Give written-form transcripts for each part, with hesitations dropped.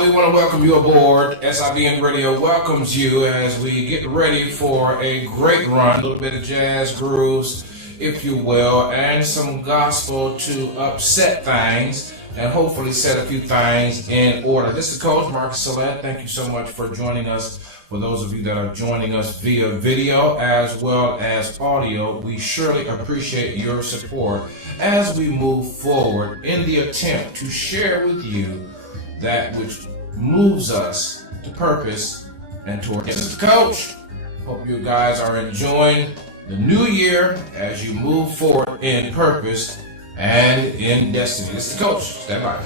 We want to welcome you aboard. SIBN Radio welcomes you as we get ready for a great run. A little bit of jazz grooves, if you will, and some gospel to upset things and hopefully set a few things in order. This is Coach Mark Salette. Thank you so much for joining us. For those of you that are joining us via video as well as audio, we surely appreciate your support as we move forward in the attempt to share with you that which moves us to purpose and toward. This is Coach. Hope you guys are enjoying the new year as you move forward in purpose and in destiny. This is Coach. Stand by.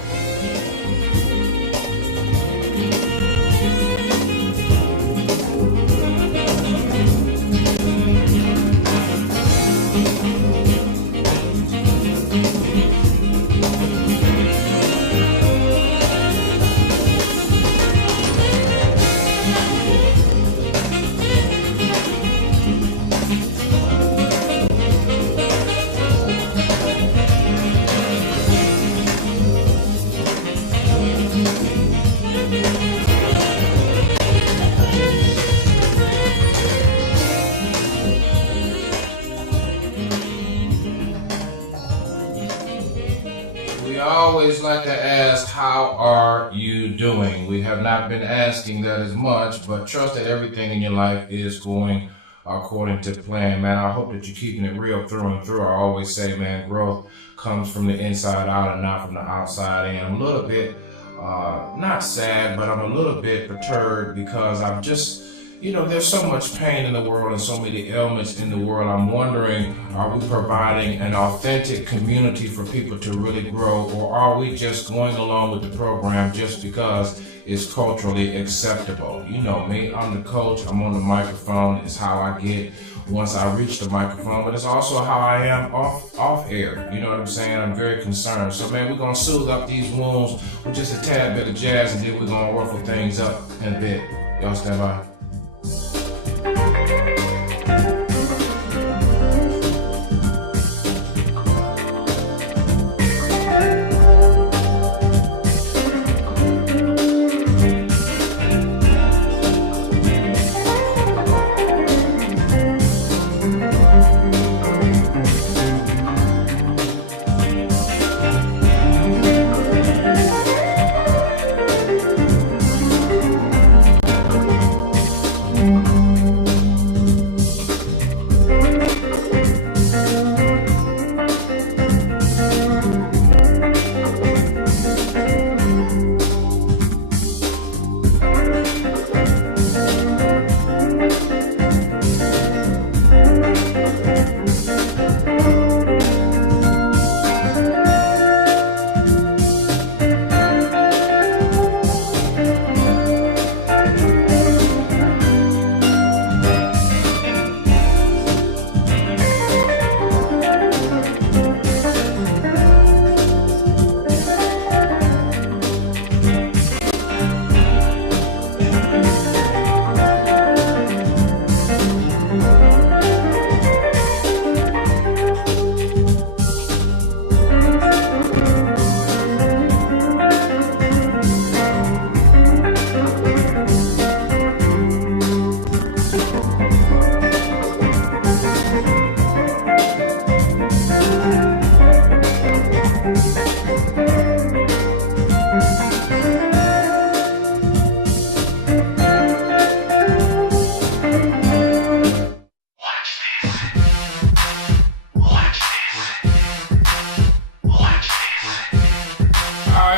We always like to ask, how are you doing? We have not been asking that as much, but trust that everything in your life is going according to plan. Man, I hope that you're keeping it real through and through. I always say, man, growth comes from the inside out and not from the outside in. I'm a little bit, not sad, but I'm a little bit perturbed because I'm just, there's so much pain in the world and so many ailments in the world. I'm wondering, are we providing an authentic community for people to really grow, or are we just going along with the program just because it's culturally acceptable? You know me, I'm the coach, I'm on the microphone. It's how I get once I reach the microphone, but it's also how I am off air. You know what I'm saying? I'm very concerned. So man, we're gonna soothe up these wounds with just a tad bit of jazz, and then we're gonna ruffle things up in a bit. Y'all stand by.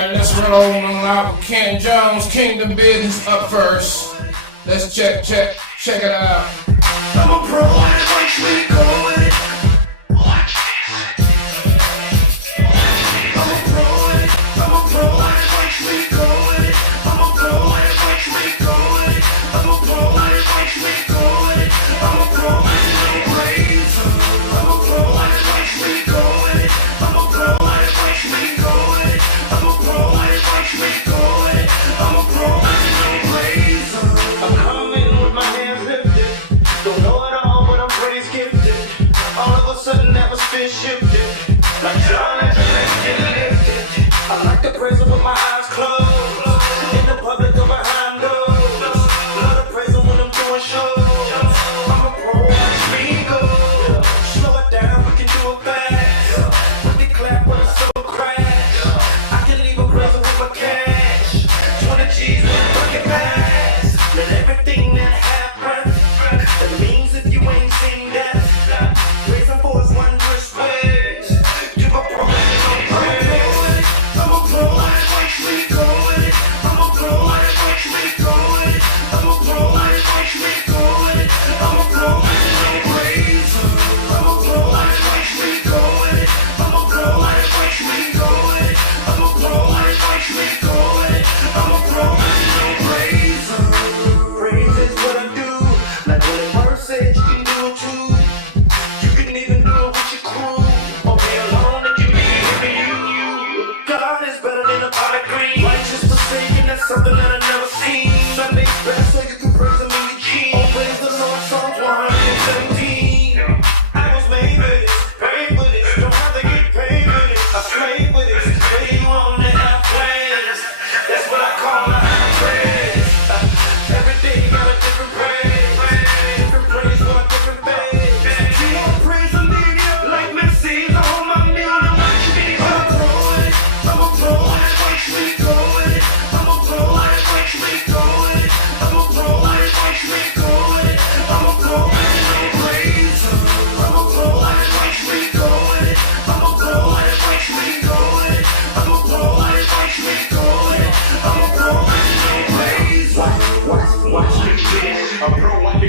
Let's run on out with Ken Jones, Kingdom Business up first. Let's check it out. I'm a pro and it makes me go with it. Watch this. I'm a pro and it makes me go with it. I'm a pro and it makes me go with it. I'm a pro and it makes me go with it. I'm a pro and it makes me go with it. I'm a pro and it makes me go with it. I'm a pro and it makes me go with it. I'm a pro and it makes me go with it. I'm a pro and it makes me. I'm coming with my hands lifted. Don't know it all, but I'm praise gifted.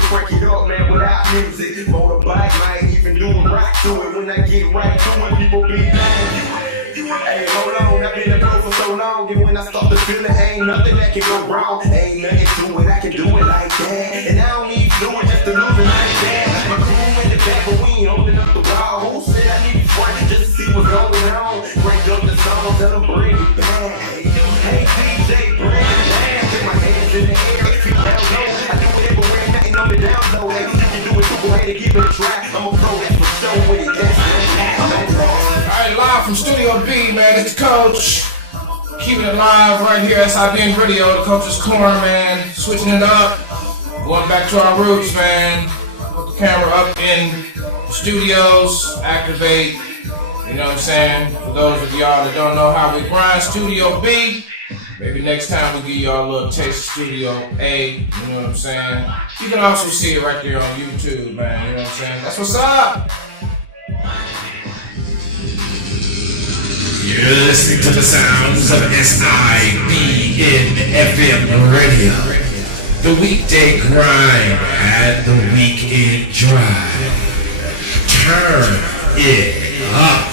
crank it up, man, without music. Motorbike, I ain't even doing rock to it. When I get right to it, people be like, hey, hold on, I've been a pro for so long, and when I start to feel it, ain't nothing that can go wrong. Ain't nothing to it, I can do it like that. And I don't need fluid just to lose it like that. My crew in the back, but we ain't opening up the wall. Who said I need front just to see what's going on? Break up the song, tell them bring it back. Hey, DJ, bring it back. Get my hands in the air, if you don't know. I do it everywhere, nothing on the down low. Hey, you can do it, go ahead and give it a try. I'm a pro, that's for sure with it, that's Alright, live from Studio B, man, it's DaCoach. Keeping it live right here at SIBN Radio, the Coach's Corner, man. Switching it up, going back to our roots, man. Put the camera up in the studios, activate, you know what I'm saying? For those of y'all that don't know how we grind Studio B, maybe next time we give y'all a little taste of Studio A, you know what I'm saying? You can also see it right there on YouTube, man, you know what I'm saying? That's what's up! You're listening to the sounds of SIBN FM Radio, the weekday grind and the weekend drive. Turn it up.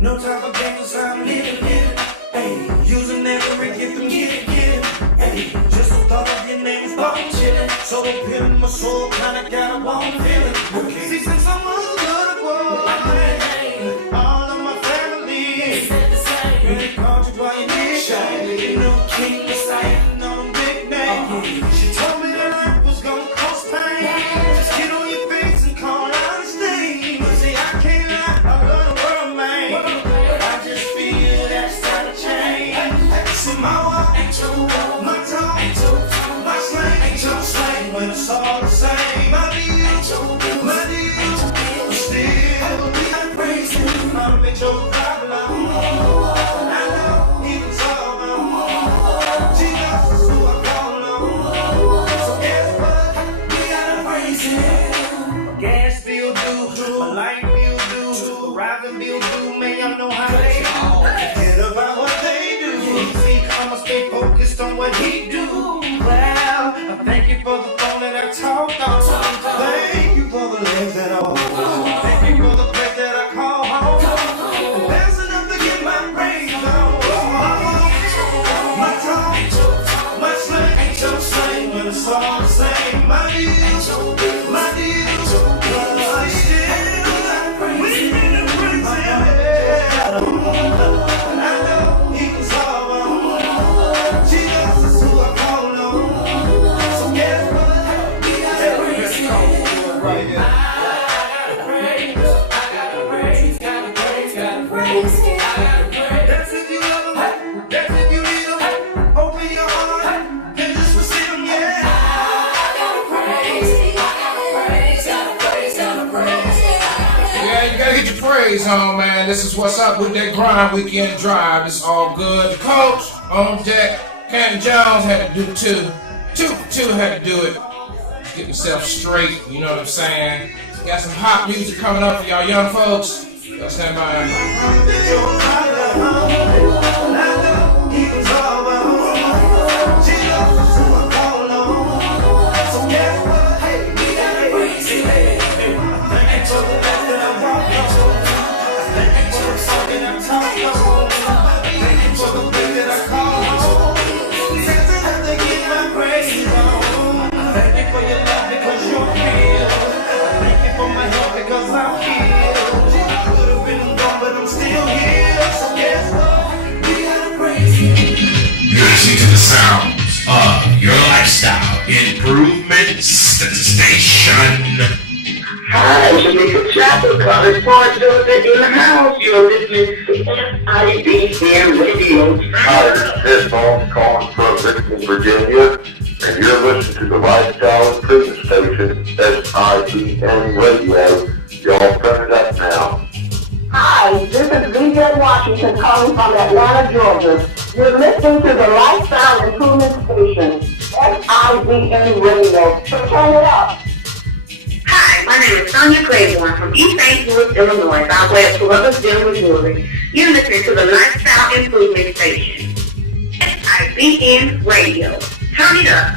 No time for games, I'm living it. Hey, using every gift and get it. Hey, just the thought of your name is bone chillin'. So the pit in my soul kinda got a warm feeling. Okay. See, since I'm a good boy, all of my family said the same. Really called you by your name. Shiny, no king, deciding on a big name. She told me that life was gonna cost pain. Just get on your face and call out his name. But see, I can't lie, I love the world, man. My walk ain't your walk, my talk ain't your talk, my slang ain't your slang. When it's all the same, my deal ain't your deal, my deal ain't your deal. Still, I'm praising, I'm in your problem. I know he was all about. Jesus is who I call on. So guess what? We gotta praise him. Gas bill due, my light bill due, arriving bill due. Man, y'all know how they do. Forget about what they do. I'ma stay focused on what he do. Well, I thank you for the phone that I talked on. Thank you for the legs that I hold. Thank you for the place that I call home. And that's enough to get my praise on. My talk, my slang ain't your slang. When it's all the same, my deal, my deal. I still, we been in prison. I know he was all about. Praise on, man. This is what's up with that grind weekend drive. It's all good. The coach on deck. Canton Jones had to do two. Two had to do it. Get yourself straight. You know what I'm saying? Got some hot music coming up for y'all young folks. Y'all stand by. To the sounds of your lifestyle improvement station. Hi, Shanika Chapel, College Park Building in the house. You're listening to SIBN Radio. Hi, this is Paul calling from Richmond, Virginia, and you're listening to the Lifestyle Improvement Station, SIBN Radio. Y'all turn it up now. Hi, this is VJ Washington calling from Atlanta, Georgia. You're listening to the Lifestyle Improvement Station, SIBN Radio. So turn it up. My name is Sonia Claiborne from East St. Louis, Illinois, by way of Columbusville, Missouri. You're listening to the Lifestyle Improvement Station, SIBN Radio. Turn it up.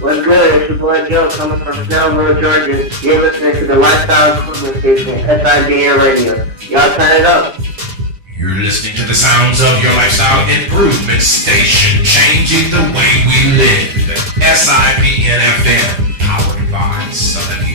What's good? It's your boy Joe coming from Snellville, Georgia. You're listening to the Lifestyle Improvement Station, SIBN Radio. Y'all turn it up. You're listening to the sounds of your lifestyle improvement station, changing the way we live. SIBN FM, powered by SaletteUSAtv.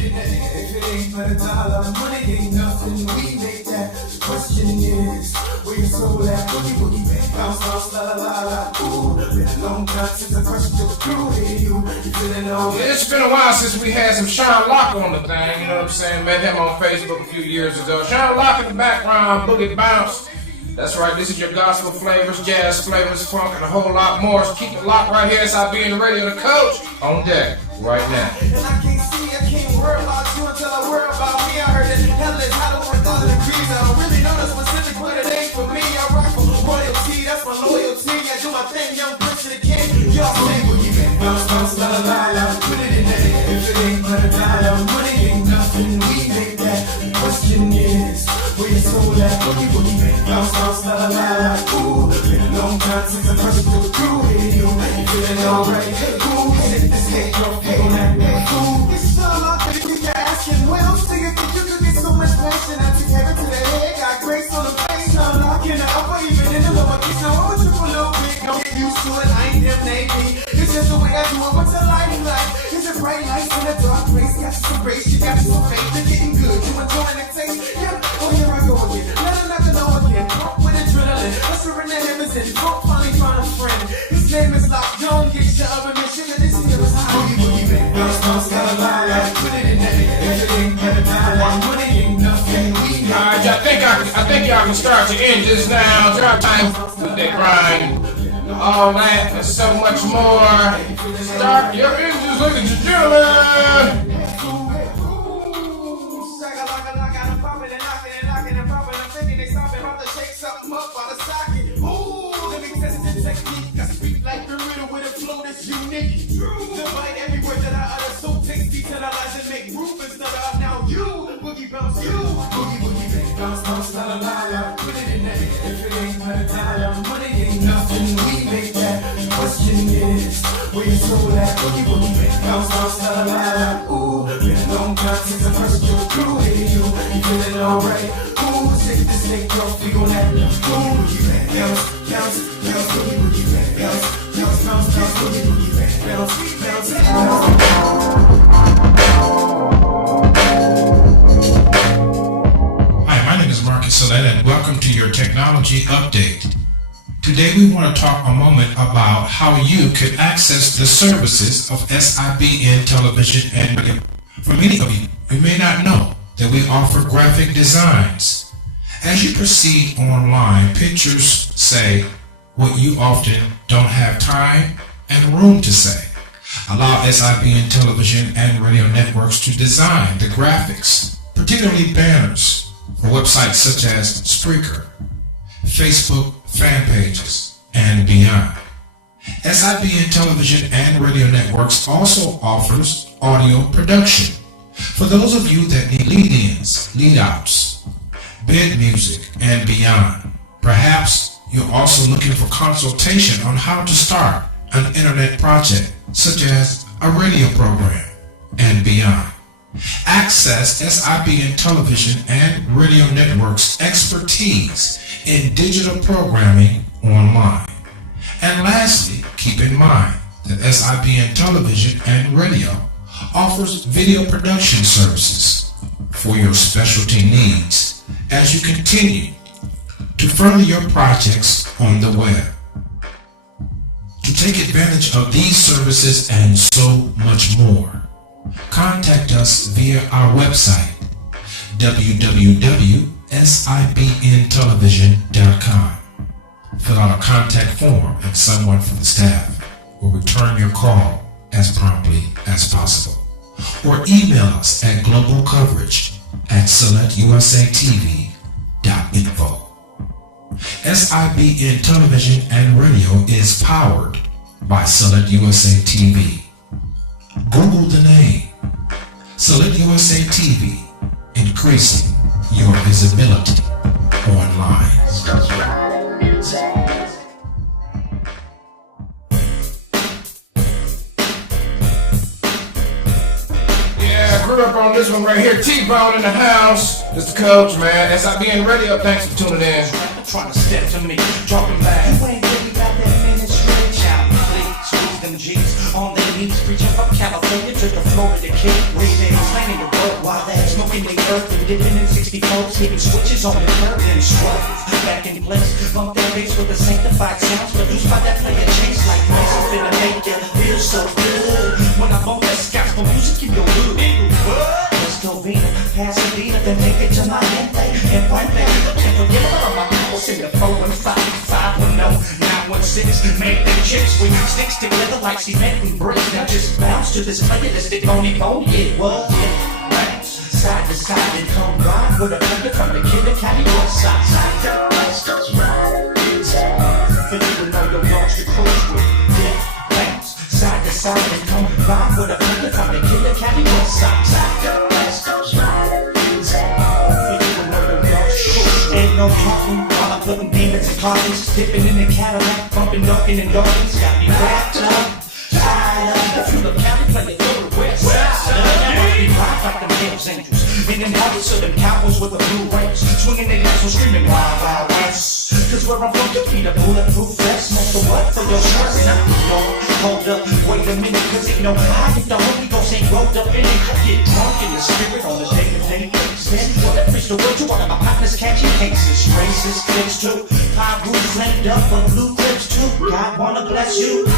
If it ain't for the dollar, money ain't nothing. We make that. The question is, where your soul at? Boogie, boogie, bang, bounce, bounce, la, la, la, la. Ooh, been a long time since I crushed your crew. Hey, you feeling all Yeah, it's been a while since we had some Sean Locke on the thing, you know what I'm saying? Met him on Facebook a few years ago. Sean Locke in the background, boogie bounce. That's right, this is your gospel flavors, jazz flavors, funk, and a whole lot more. So keep it locked right here. SIBN Radio, the coach, on deck right now. and I can't see, I can't worry about you until I worry about me. I heard that hell is hot over 1,000 degrees. I don't really know the specific, but it ain't for me. I rock for royalty, that's my loyalty. I do my thing, young Prince of the King. Y'all say, boogie, bang, bounce, bounce, la, la, la, la. Put it in the air. If it ain't for the dollar, money ain't nothing. We make that. The question is, where your soul at? Boogie, boogie, bang, bounce, bounce, la, la, la, la. Ooh, been a long time since I crushed the crew. Hey, you feeling alright? Cool, shit, this ain't your feel that cool. It's so long that you can asking, well, figure that you could get so much passion. I took heaven to the head, got grace on the face. Now I'm locking the upper, even in the lower case. Now I'm a triple little bit, don't get used to it. I ain't them Navy. It's just the way I do it. What's a life like? It's a bright lights in a dark place. Got you some grace, you got you some faith. You're getting good, you enjoying the taste. Yeah, oh here I go again. Let her knock it on again. Pump with adrenaline. Let's surrender him as in. Don't finally find a friend. His name is Lock. Don't get your oven and sugar. This here is hot. Boogie, boogie, bang, bounce, bounce, la, la, la. Put it in the air. If it ain't for the dollar, money ain't nothing. We Alright, I think y'all can start your engines now. Drop time with that grind. All that and so much more. Start your engines, ladies and gentlemen. Bounce, bounce, la, la, la, la. Put it in there. If it ain't for the dollar, money ain't nothing. We make that. The question is, where your soul at? Boogie, boogie, bang, bounce, bounce, la, la, la, la. Ooh, been a long time since I crushed your crew. Hey, you feeling alright? Ooh, shake this ain't your feel that. Ooh, boogie, bang, bounce, bounce, bounce, boogie, boogie, bang, bounce, bounce, bounce, bounce, boogie, boogie, bang, bounce, bounce, bounce. Salette, and welcome to your technology update. Today we want to talk a moment about how you can access the services of SIBN television and radio. For many of you may not know that we offer graphic designs. As you proceed online, pictures say what you often don't have time and room to say. Allow SIBN television and radio networks to design the graphics, particularly banners, for websites such as Spreaker, Facebook fan pages, and beyond. SIBN television and radio networks also offers audio production for those of you that need lead-ins, lead-outs, bed music, and beyond. Perhaps you're also looking for consultation on how to start an internet project such as a radio program and beyond. Access SIBN television and radio networks expertise in digital programming online. And lastly, keep in mind that SIBN television and radio offers video production services for your specialty needs as you continue to further your projects on the web. To take advantage of these services and so much more, contact us via our website, www.sibntelevision.com. Fill out a contact form and someone from the staff will return your call as promptly as possible. Or email us at globalcoverage@SaletteUSAtv.info. SIBN television and radio is powered by SaletteUSAtv. Google the name SaletteUSAtv, increasing your visibility online. Yeah, I grew up on this one right here. T-Bone in the house. It's the coach, man. SIBN Radio. Thanks for tuning in. Trying to step to me, dropping back. You ain't really got that ministry. Child, please, squeeze them G's on their knees, preaching from California to the Florida Key. Reading, planning the world while they're smoking the earth and dipping in 64s, hitting switches on the curb and struggles back in place. Bump their bass with the sanctified sounds produced by that player chase like nice. I'm finna make you feel so good when I'm on that gospel music in your hood. Let's go Vina, Pasadena, then make it to my gente. And one day, can't forget about my people. Sing the 415, 510, 916. Make them chips when you stick together like cement and bricks. Now just bounce to this playlist, it don't even get what it bounce. Side to side and come ride with a player from the kid that carry your side. Side to West Coast ride. For you to know your dogs to cruise with. Yeah, bounce. Side to side and come ride with a player from the kid that carry your side. Side to West Coast ride. For you to know your dogs to cruise with. Ain't no talking while I'm putting demons and coffins. Dipping in the Cadillac, bumping, dunking, and darkins. Got me wrapped up, tied up. If you look out and play it through the west side. Never be rocked like them Hells Angels. In and out of them cowboys with the blue rays. Swinging their legs and screaming wild, wild west. Cause where I'm from, you need a bulletproof vest. Smoke the what for your shirt? Hold up, wait a minute. Cause ain't no high if the Holy Ghost ain't rolled up in it. I get drunk in the spirit on the day-to-day basis. What that preach the word to one of my partners catching cases. Racist clips too. Pie groups flamed up for blue clips too. God wanna bless you. 2,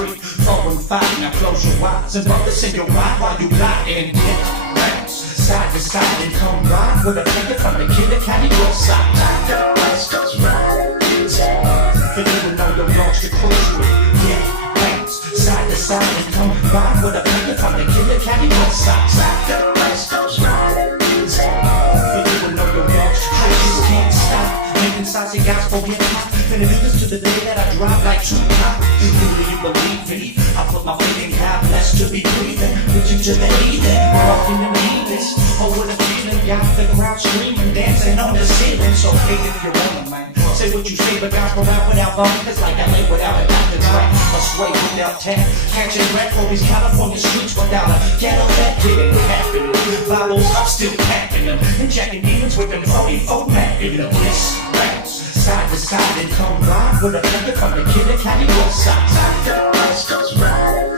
3, 4, and 5. Now close your eyes and brothers in your ride while you lie and get bounce. Side to side and come ride with a player from the kid that carry your side. Side to West Coast ride. For you to know your dogs to cruise with. Yeah, bounce. Side to side and come ride with a player from the kid that carry your side. Side to West Coast ride. For you to know your dogs to cruise with. You can't stop making saucy gospel hip hop. Finna do this to the day that I drop like Tupac. Who do you believe me? I put my faith in God, blessed to be breathing. Preaching to the heathen, walking in the heathens. Oh, what a feeling, got the crowd screaming, dancing on the ceiling. So fake if you're running, man. Say what you say, but gospel rap without bumpers, like LA without a doctor track. A sway without tap, catching rap for these California streets without a ghetto that didn't happen. Bibles, I'm still packing them, and jacking demons with them 44 Mac in them. Yes, bounce. Side to side and come ride with a player from the kid that carry your side. Side to West Coast ride.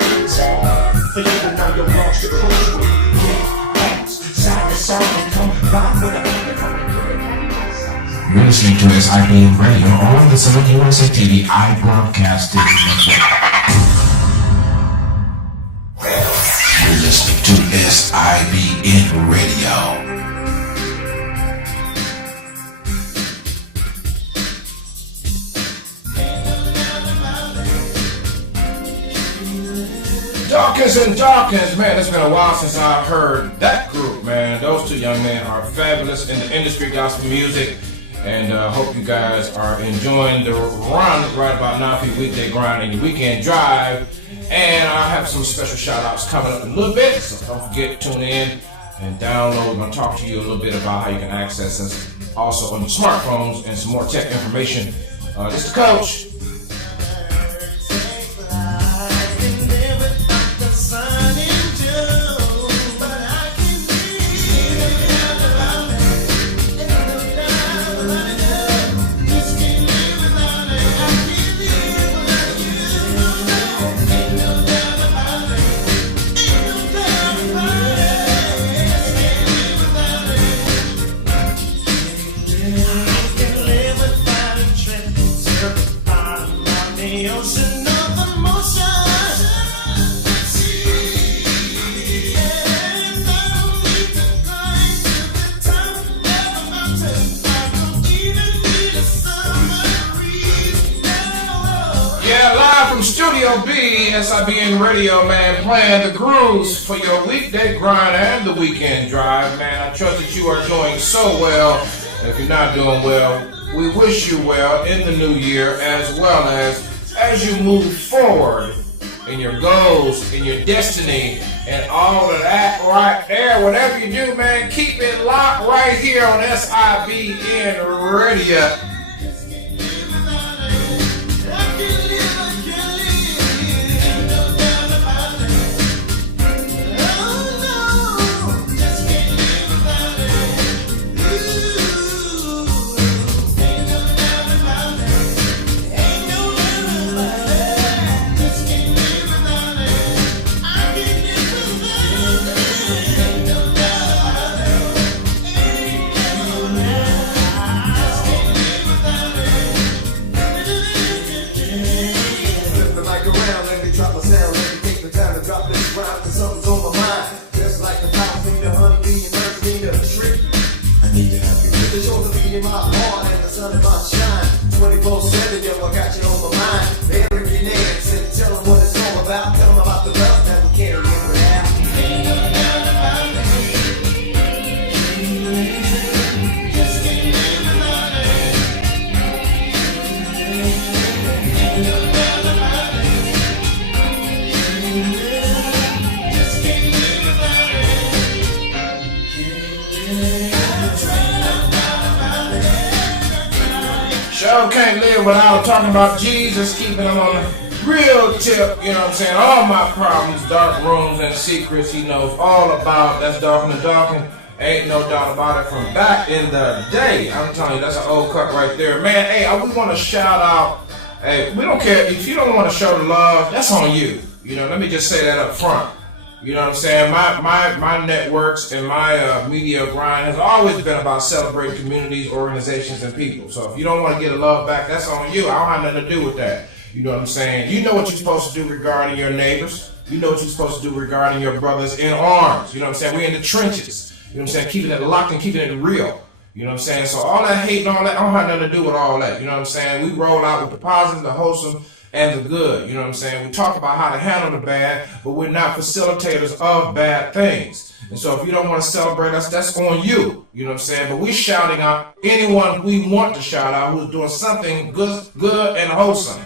For you to know your dogs to cruise with. Yeah, bounce. Side to side and come ride with a player from the kid that carry your side. You're listening to SIBN Radio on the SaletteUSAtv iBroadcasting network. You're listening to SIBN Radio. Dawkins, man, it's been a while since I've heard that group, man. Those two young men are fabulous in the industry, gospel music, and hope you guys are enjoying the run right about now for your weekday grind and your weekend drive. And I have some special shout outs coming up in a little bit, so don't forget to tune in and download. I'm going to talk to you a little bit about how you can access us also on your smartphones and some more tech information. This is the coach. Studio B, SIBN Radio, man, playing the grooves for your weekday grind and the weekend drive, man. I trust that you are doing so well. And if you're not doing well, we wish you well in the new year, as well as you move forward in your goals, in your destiny, and all of that right there. Whatever you do, man, keep it locked right here on SIBN Radio. In my heart and the sun in my shine 24/7, yo, I got you on my mind. Bury your names and tell them what it's all about. Tell them about the love that we can't live without. Sure can't live without talking about Jesus, keeping them on the real tip, you know what I'm saying? All my problems, dark rooms and secrets he knows all about. That's Dark and the Dark, ain't no doubt about it, from back in the day. I'm telling you, that's an old cut right there. Man, hey, we want to shout out. Hey, we don't care if you don't want to show the love, that's on you. You know, let me just say that up front. You know what I'm saying? My networks and my media grind has always been about celebrating communities, organizations, and people. So if you don't want to get a love back, that's on you. I don't have nothing to do with that. You know what I'm saying? You know what you're supposed to do regarding your neighbors. You know what you're supposed to do regarding your brothers in arms. You know what I'm saying? We're in the trenches. You know what I'm saying? Keeping it locked and keeping it real. You know what I'm saying? So all that hate and all that, I don't have nothing to do with all that. You know what I'm saying? We roll out with the positive, the wholesome, and the good. You know what I'm saying? We talk about how to handle the bad, but we're not facilitators of bad things. And so if you don't want to celebrate us, that's on you. You know what I'm saying? But we're shouting out anyone we want to shout out who's doing something good and wholesome.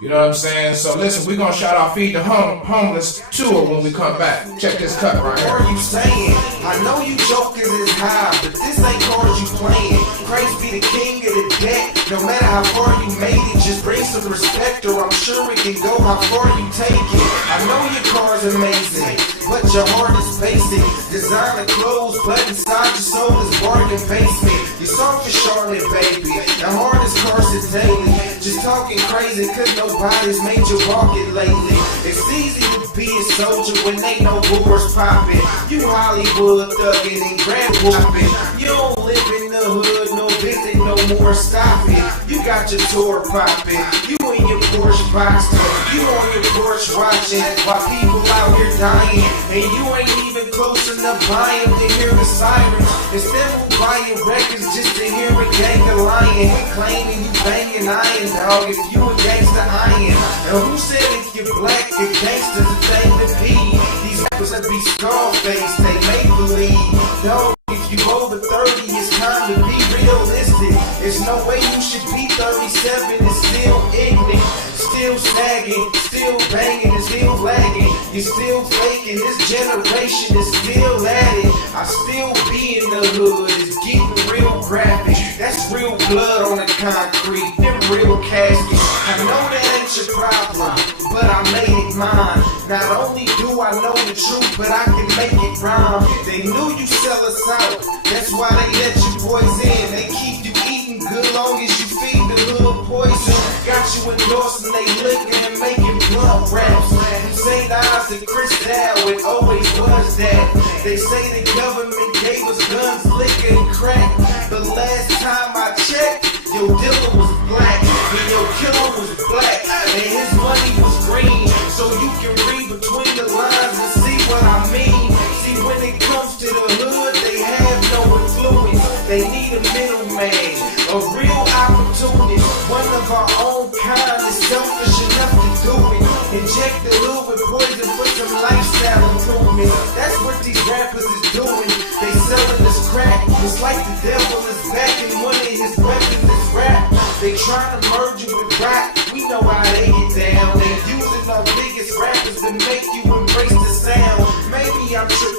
You know what I'm saying? So listen, we're going to shout out Feed the Homeless tour when we come back. Check this cut right here. What are you saying? I know you joking is high, but this ain't cards you playing. Christ be the king of the deck. No matter how far you made it, just bring some respect or I'm sure it can go how far you take it. I know your car's amazing, but your heart is basic. Designer clothes, but inside your soul is bargain basement. You're soft for Charlotte, baby. The hardest cars is daily. Just talking crazy cause nobody's made you walk it lately. It's easy to be a soldier when ain't no wars popping. You Hollywood thugging and grand whooping. You don't live in the hood, no visit, no more stop it. You got your tour popping. You in your Porsche box, you on your porch watching while people out here dying. And you ain't even close enough buying to hear the sirens. Instead of buying records just to hear a gang of lying. Claiming you banging iron, dog, if you a gangster iron. And who said if you're black, you're gangster's a thing to be? These rappers that be Scarface, they make believe. Dog, if you over 30, it's time to be realistic. There's no way you should be 37 and still ignorant. Still snagging, still banging, and still lagging. You're still faking, this generation is still at it. I still be in the hood, it's getting real graphic. That's real blood on the concrete, them real caskets. I know that ain't your problem, but I made it mine. Not only do I know the truth, but I can make it rhyme. They knew you sell us out, that's why they let you boys in. They keep you eating good long as you feed the hood poison. Got you endorsing they liquor and making blunt raps. St. Ives and Cristal, it always was that. They say the government gave us guns, liquor, and crack. But last time I checked, your dealer was black, and your killer was black, and his money was green. So you can read between the lines and see what I mean. See, when it comes to the hood, they have no influence. They need a middleman, a real opportunist. One of our own kind is selfish enough to do it. Inject the hood with poison for some lifestyle improvement. That's what these rappers is doing. They selling this crack. It's like the devil is back and one of his weapons is rap. They trying to merge it with rap. We know how they get down. They using our biggest rappers to make you embrace the sound.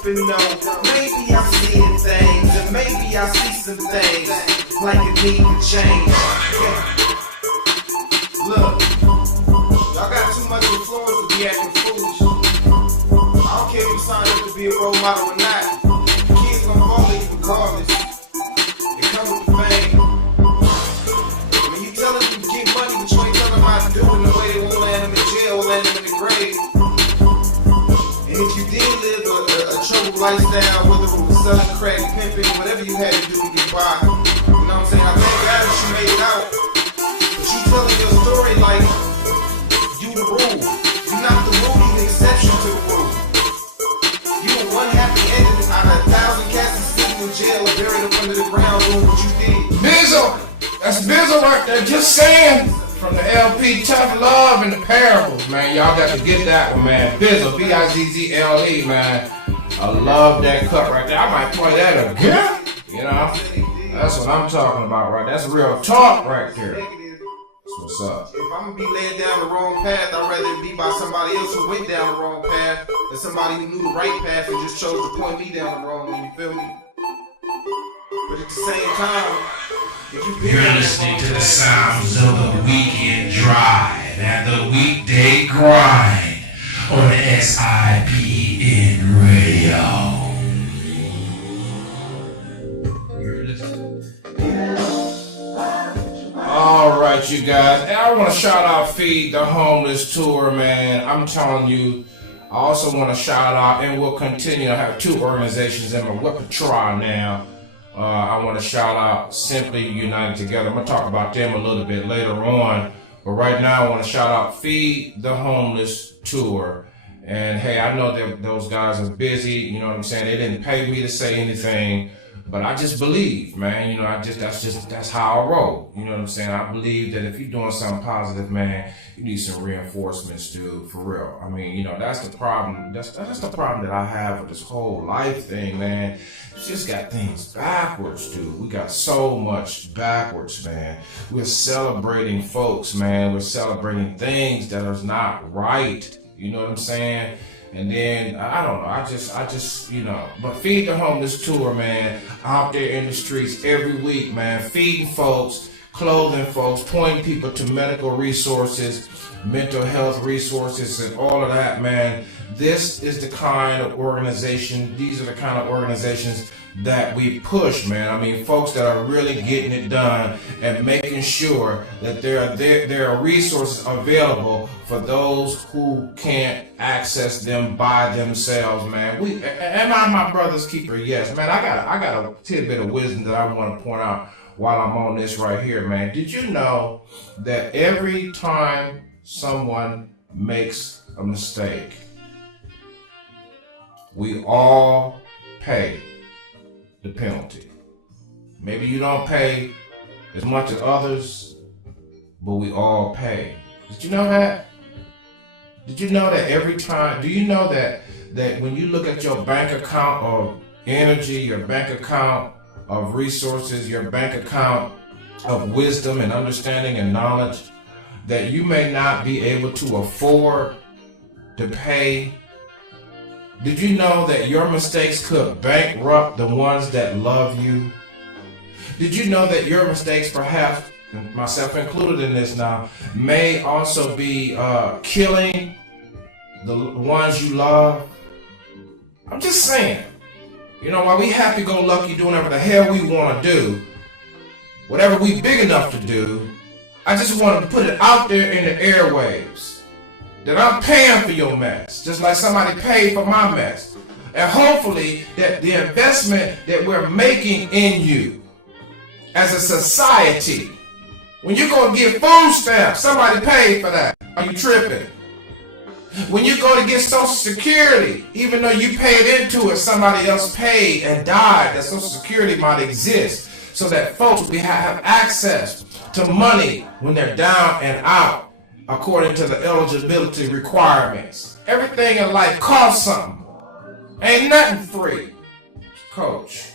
tripping, no. Maybe I'm seeing things, and maybe I see some things like it need to change. Look, y'all got too much influence to be acting foolish. I don't care if you sign up to be a role model or not. Kids gonna follow you regardless. It comes with the fame. When you tell them you can get money, but you ain't telling them how to do it in the way they won't land them in jail or land them in the grave. And if you did live a troubled lifestyle, whether it was selling crack, pimping, whatever you had to do to get by, you know what I'm saying? I thank God that you made it out. But you telling your story like you the rule. You're not the rule, you're the exception to the rule. You were one happy ending out of 1,000 cats sitting in jail or buried up under the ground doing what you did. Bizzle! That's Bizzle right there, just saying. From the LP Tough Love and the Parables, man. Y'all got to get that one, man. Bizzle, B-I-Z-Z-L-E, man. I love that cut right there. I might play that again. You know? That's what I'm talking about, right? That's real talk right there. That's what's up. If I'm gonna be led down the wrong path, I'd rather it be by somebody else who went down the wrong path than somebody who knew the right path and just chose to point me down the wrong one, you feel me? But at the same time, You're listening to the sounds of the weekend drive and the weekday grind on SIBN Radio. All right, you guys. And I want to shout out Feed the Homeless Tour, man. I'm telling you, I also want to shout out, and we'll continue. I have two organizations in my repertoire now. I want to shout out Simply United Together. I'm going to talk about them a little bit later on. But right now, I want to shout out Feed the Homeless Tour. And hey, I know that those guys are busy. You know what I'm saying? They didn't pay me to say anything. But I just believe, man, you know, that's how I roll. You know what I'm saying? I believe that if you're doing something positive, man, you need some reinforcements, dude, for real. I mean, you know, that's the problem. That's the problem that I have with this whole life thing, man. It's just got things backwards, dude. We got so much backwards, man. We're celebrating folks, man. We're celebrating things that are not right. You know what I'm saying? And then, I don't know, I just, you know, but Feed the Homeless Tour, man, out there in the streets every week, man, feeding folks, clothing folks, pointing people to medical resources, mental health resources, and all of that, man. This is the kind of organization, these are the kind of organizations that we push, man. I mean, folks that are really getting it done and making sure that there are resources available for those who can't access them by themselves, man. Am I my brother's keeper? Yes, man. I got a tidbit of wisdom that I want to point out while I'm on this right here, man. Did you know that every time someone makes a mistake, we all pay the penalty? Maybe you don't pay as much as others, but we all pay. Did you know that? Did you know that every time, do you know that when you look at your bank account of energy, your bank account of resources, your bank account of wisdom and understanding and knowledge, that you may not be able to afford to pay? Did you know that your mistakes could bankrupt the ones that love you? Did you know that your mistakes, perhaps, myself included in this now, may also be killing the ones you love? I'm just saying. You know, while we happy-go-lucky doing whatever the hell we want to do, whatever we big enough to do, I just want to put it out there in the airwaves that I'm paying for your mess, just like somebody paid for my mess. And hopefully that the investment that we're making in you as a society, when you go to get food stamps, somebody paid for that. Are you tripping? When you go to get Social Security, even though you paid into it, somebody else paid and died, that Social Security might exist so that folks will have access to money when they're down and out according to the eligibility requirements. Everything in life costs something. Ain't nothing free. Coach.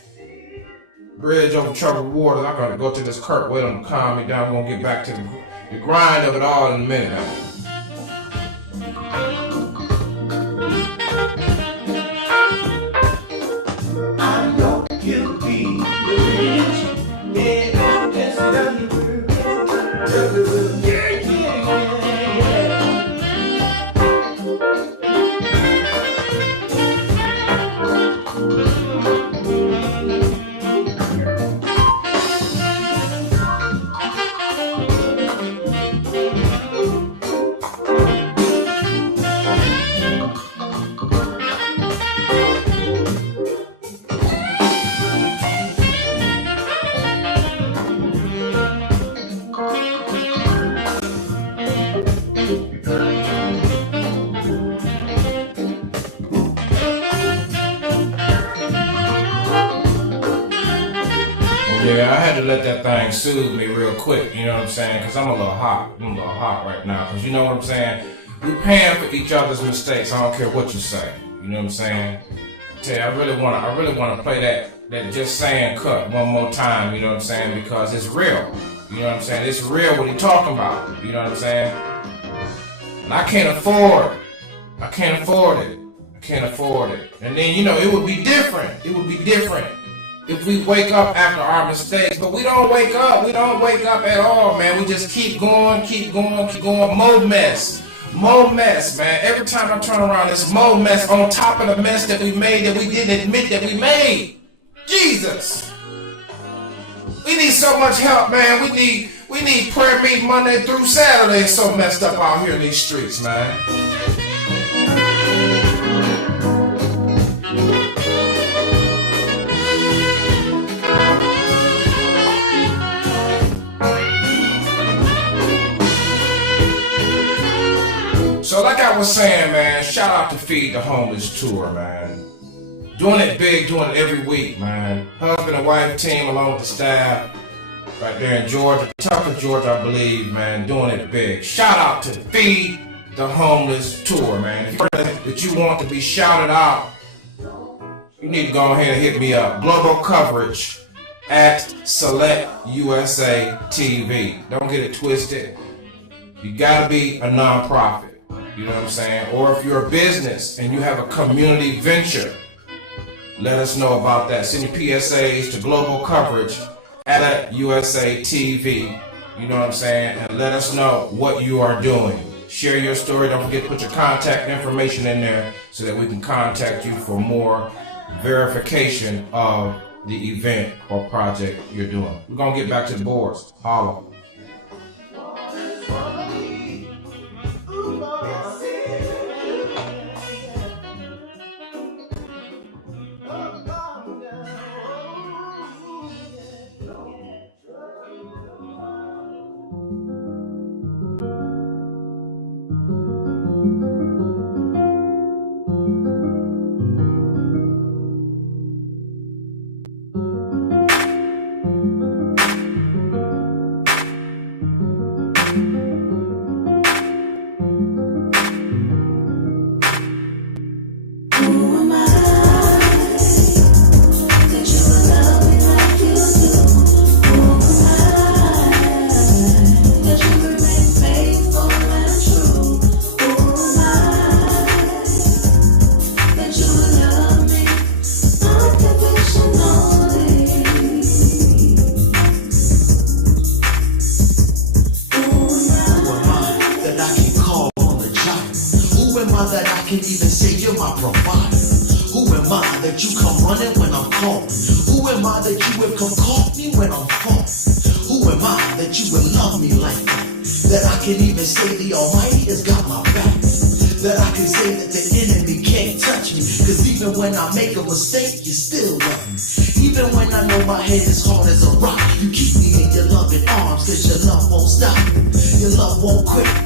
Bridge over troubled waters. I'm going to go to this Kurt Whalen to calm me down. We're going to get back to the grind of it all in a minute. had to let that thing soothe me real quick, you know what I'm saying? Because I'm a little hot. I'm a little hot right now. Because you know what I'm saying? We're paying for each other's mistakes. I don't care what you say. You know what I'm saying? Tell you, I really want to play that just saying cut one more time, you know what I'm saying? Because it's real. You know what I'm saying? It's real what he's talking about. You know what I'm saying? And I can't afford it. I can't afford it. I can't afford it. And then, you know, it would be different. It would be different if we wake up after our mistakes. But we don't wake up. We don't wake up at all, man. We just keep going, keep going, keep going. More mess. More mess, man. Every time I turn around, it's more mess on top of the mess that we made that we didn't admit that we made. Jesus. We need so much help, man. We need prayer meeting Monday through Saturday. It's so messed up out here in these streets, man. So like I was saying, man, shout out to Feed the Homeless Tour, man. Doing it big, doing it every week, man. Husband and wife team along with the staff right there in Georgia, Tucker, Georgia, I believe, man, doing it big. Shout out to Feed the Homeless Tour, man. If you're that you want to be shouted out, you need to go ahead and hit me up. Global coverage at SaletteUSAtv. Don't get it twisted. You gotta be a nonprofit. You know what I'm saying? Or if you're a business and you have a community venture, let us know about that. Send your PSAs to global coverage at SaletteUSAtv. You know what I'm saying? And let us know what you are doing. Share your story. Don't forget to put your contact information in there so that we can contact you for more verification of the event or project you're doing. We're going to get back to the boards. Holla.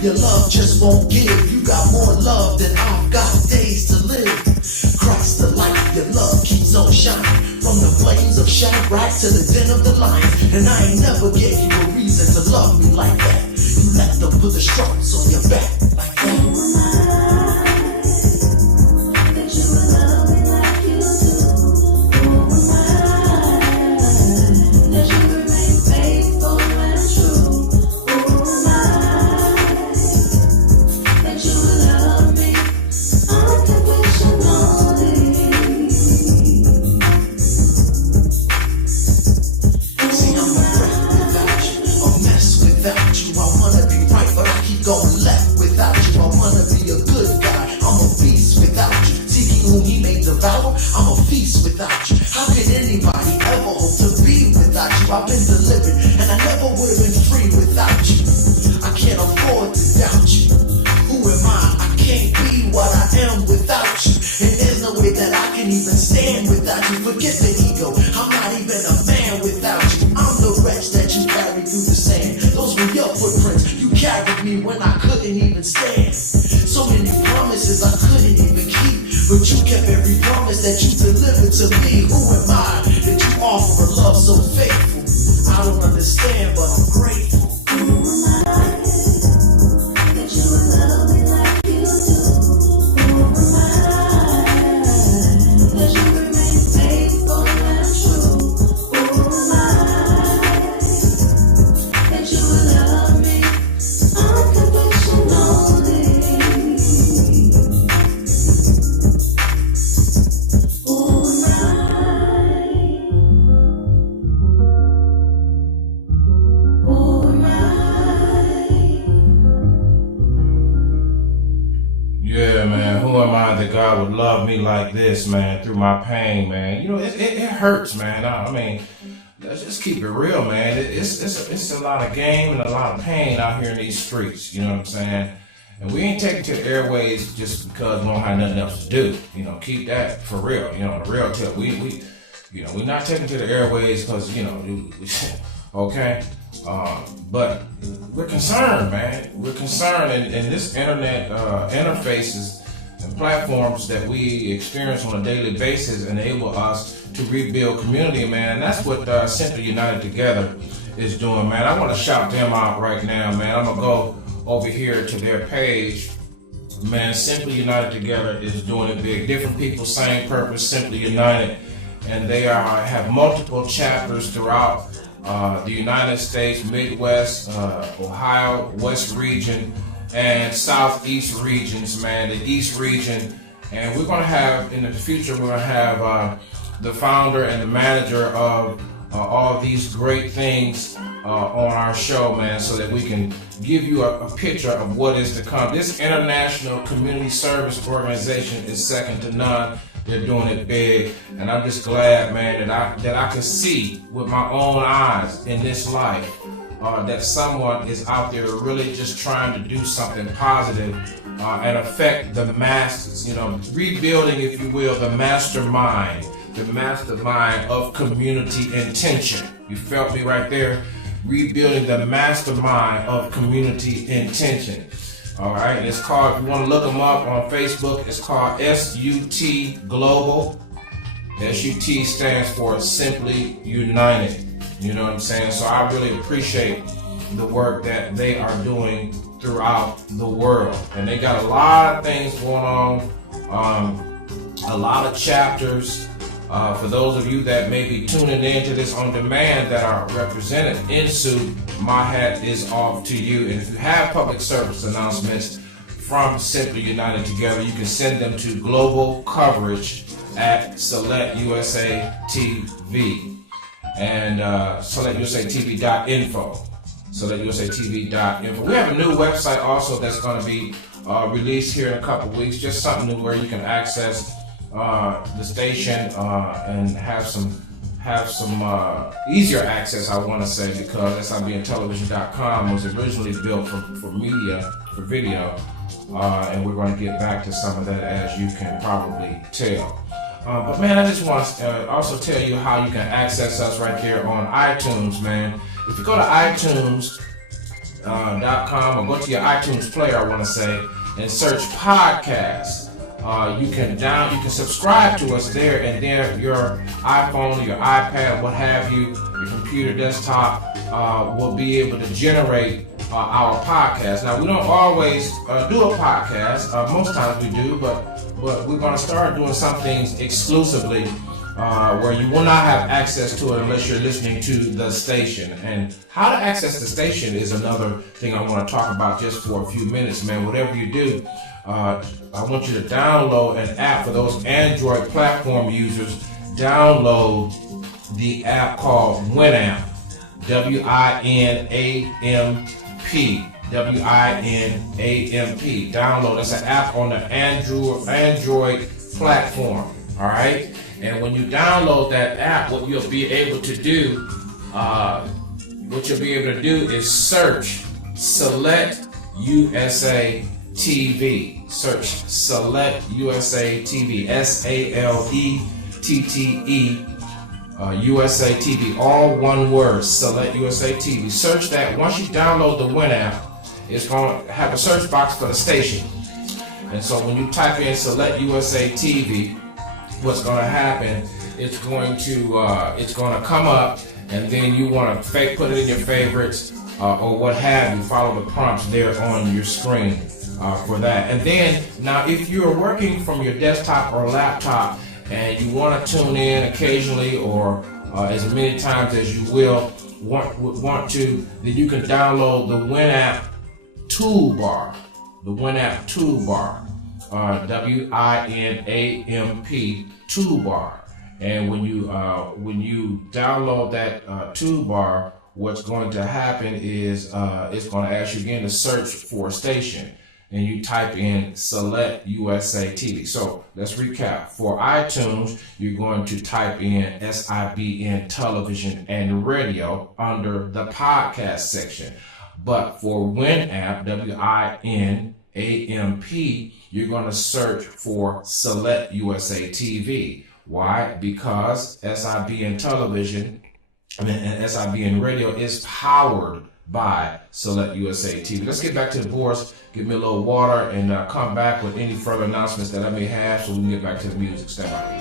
Your love just won't give. You got more love than I've got days to live. Christ the light, your love keeps on shining. From the flames of Shadrach to the den of the lions. And I ain't never gave you a reason to love me like that. You let them put the stripes on your back like that. understand, but I'm grateful. That you would love me like you do. Who am I? That you remain faithful and true. Who am I? That you would love me unconditionally. Who am I? Who am I? Yeah, man. Who am I that God would love me like this, man, through my pain, man? You know, it hurts, man. I mean, let's just keep it real, man. It's a lot of game and a lot of pain out here in these streets. You know what I'm saying? And we ain't taking to the airways just because we don't have nothing else to do. You know, keep that for real. You know, the real tip. We're not taking to the airways because, okay. But we're concerned, man. We're concerned, and this internet interfaces and platforms that we experience on a daily basis enable us to rebuild community, man. And that's what Simply United Together is doing, man. I want to shout them out right now, man. I'm gonna go over here to their page, man. Simply United Together is doing it big. Different people, same purpose, Simply United, and they have multiple chapters throughout the United States, Midwest, Ohio, West region, and Southeast regions, man, the East region. And we're going to have, in the future, we're going to have the founder and the manager of all these great things on our show, man, so that we can give you a picture of what is to come. This international community service organization is second to none. They're doing it big, and I'm just glad, man, that I can see with my own eyes in this life that someone is out there really just trying to do something positive and affect the masses. You know, rebuilding, if you will, the mastermind of community intention. You felt me right there? Rebuilding the mastermind of community intention. All right, it's called, if you want to look them up on Facebook, it's called SUT Global. SUT stands for Simply United. You know what I'm saying? So I really appreciate the work that they are doing throughout the world. And they got a lot of things going on, a lot of chapters. For those of you that may be tuning in to this on demand that are represented in SUT, my hat is off to you. And if you have public service announcements from Simply United Together, you can send them to global coverage at SaletteUSAtv and SaletteUSAtv.info. SaletteUSAtv.info. We have a new website also that's going to be released here in a couple weeks. Just something new where you can access the station and have some easier access, I want to say, because SIBNtelevision.com was originally built for media, for video, and we're going to get back to some of that, as you can probably tell. But man, I just want to also tell you how you can access us right there on iTunes, man. If you go to iTunes.com or go to your iTunes player, I want to say, and search podcasts. You can subscribe to us there, and there your iPhone, your iPad, what have you, your computer, desktop will be able to generate our podcast. Now, we don't always do a podcast. Most times we do, but we're going to start doing some things exclusively where you will not have access to it unless you're listening to the station. And how to access the station is another thing I want to talk about just for a few minutes, man. Whatever you do, I want you to download an app for those Android platform users. Download the app called Winamp, WINAMP, WINAMP. Download. That's an app on the Android platform. All right. And when you download that app, what you'll be able to do, is search SaletteUSAtv. Search SaletteUSAtv. SALETTE USAtv. All one word. SaletteUSAtv. Search that. Once you download the Winamp, it's going to have a search box for the station. And so when you type in SaletteUSAtv, what's going to happen? It's going to come up, and then you want to put it in your favorites or what have you. Follow the prompts there on your screen for that. And then now, if you're working from your desktop or laptop and you want to tune in occasionally or as many times as you want to, then you can download the WinApp toolbar. The WinApp toolbar, WINAMP toolbar. And when you download that toolbar, what's going to happen is it's going to ask you again to search for a station, and you type in SaletteUSAtv. So let's recap. For iTunes, you're going to type in SIBN television and radio under the podcast section. But for WinApp, WINAMP, you're going to search for SaletteUSAtv. Why? Because SIBN television and SIBN radio is powered by SaletteUSAtv. Let's get back to the boards, give me a little water, and come back with any further announcements that I may have so we can get back to the music. Stand by.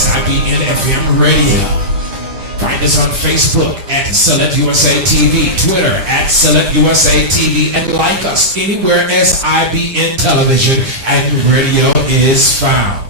SIBN FM Radio. Find us on Facebook at SaletteUSAtv, Twitter at SaletteUSAtv, and like us anywhere SIBN television and radio is found.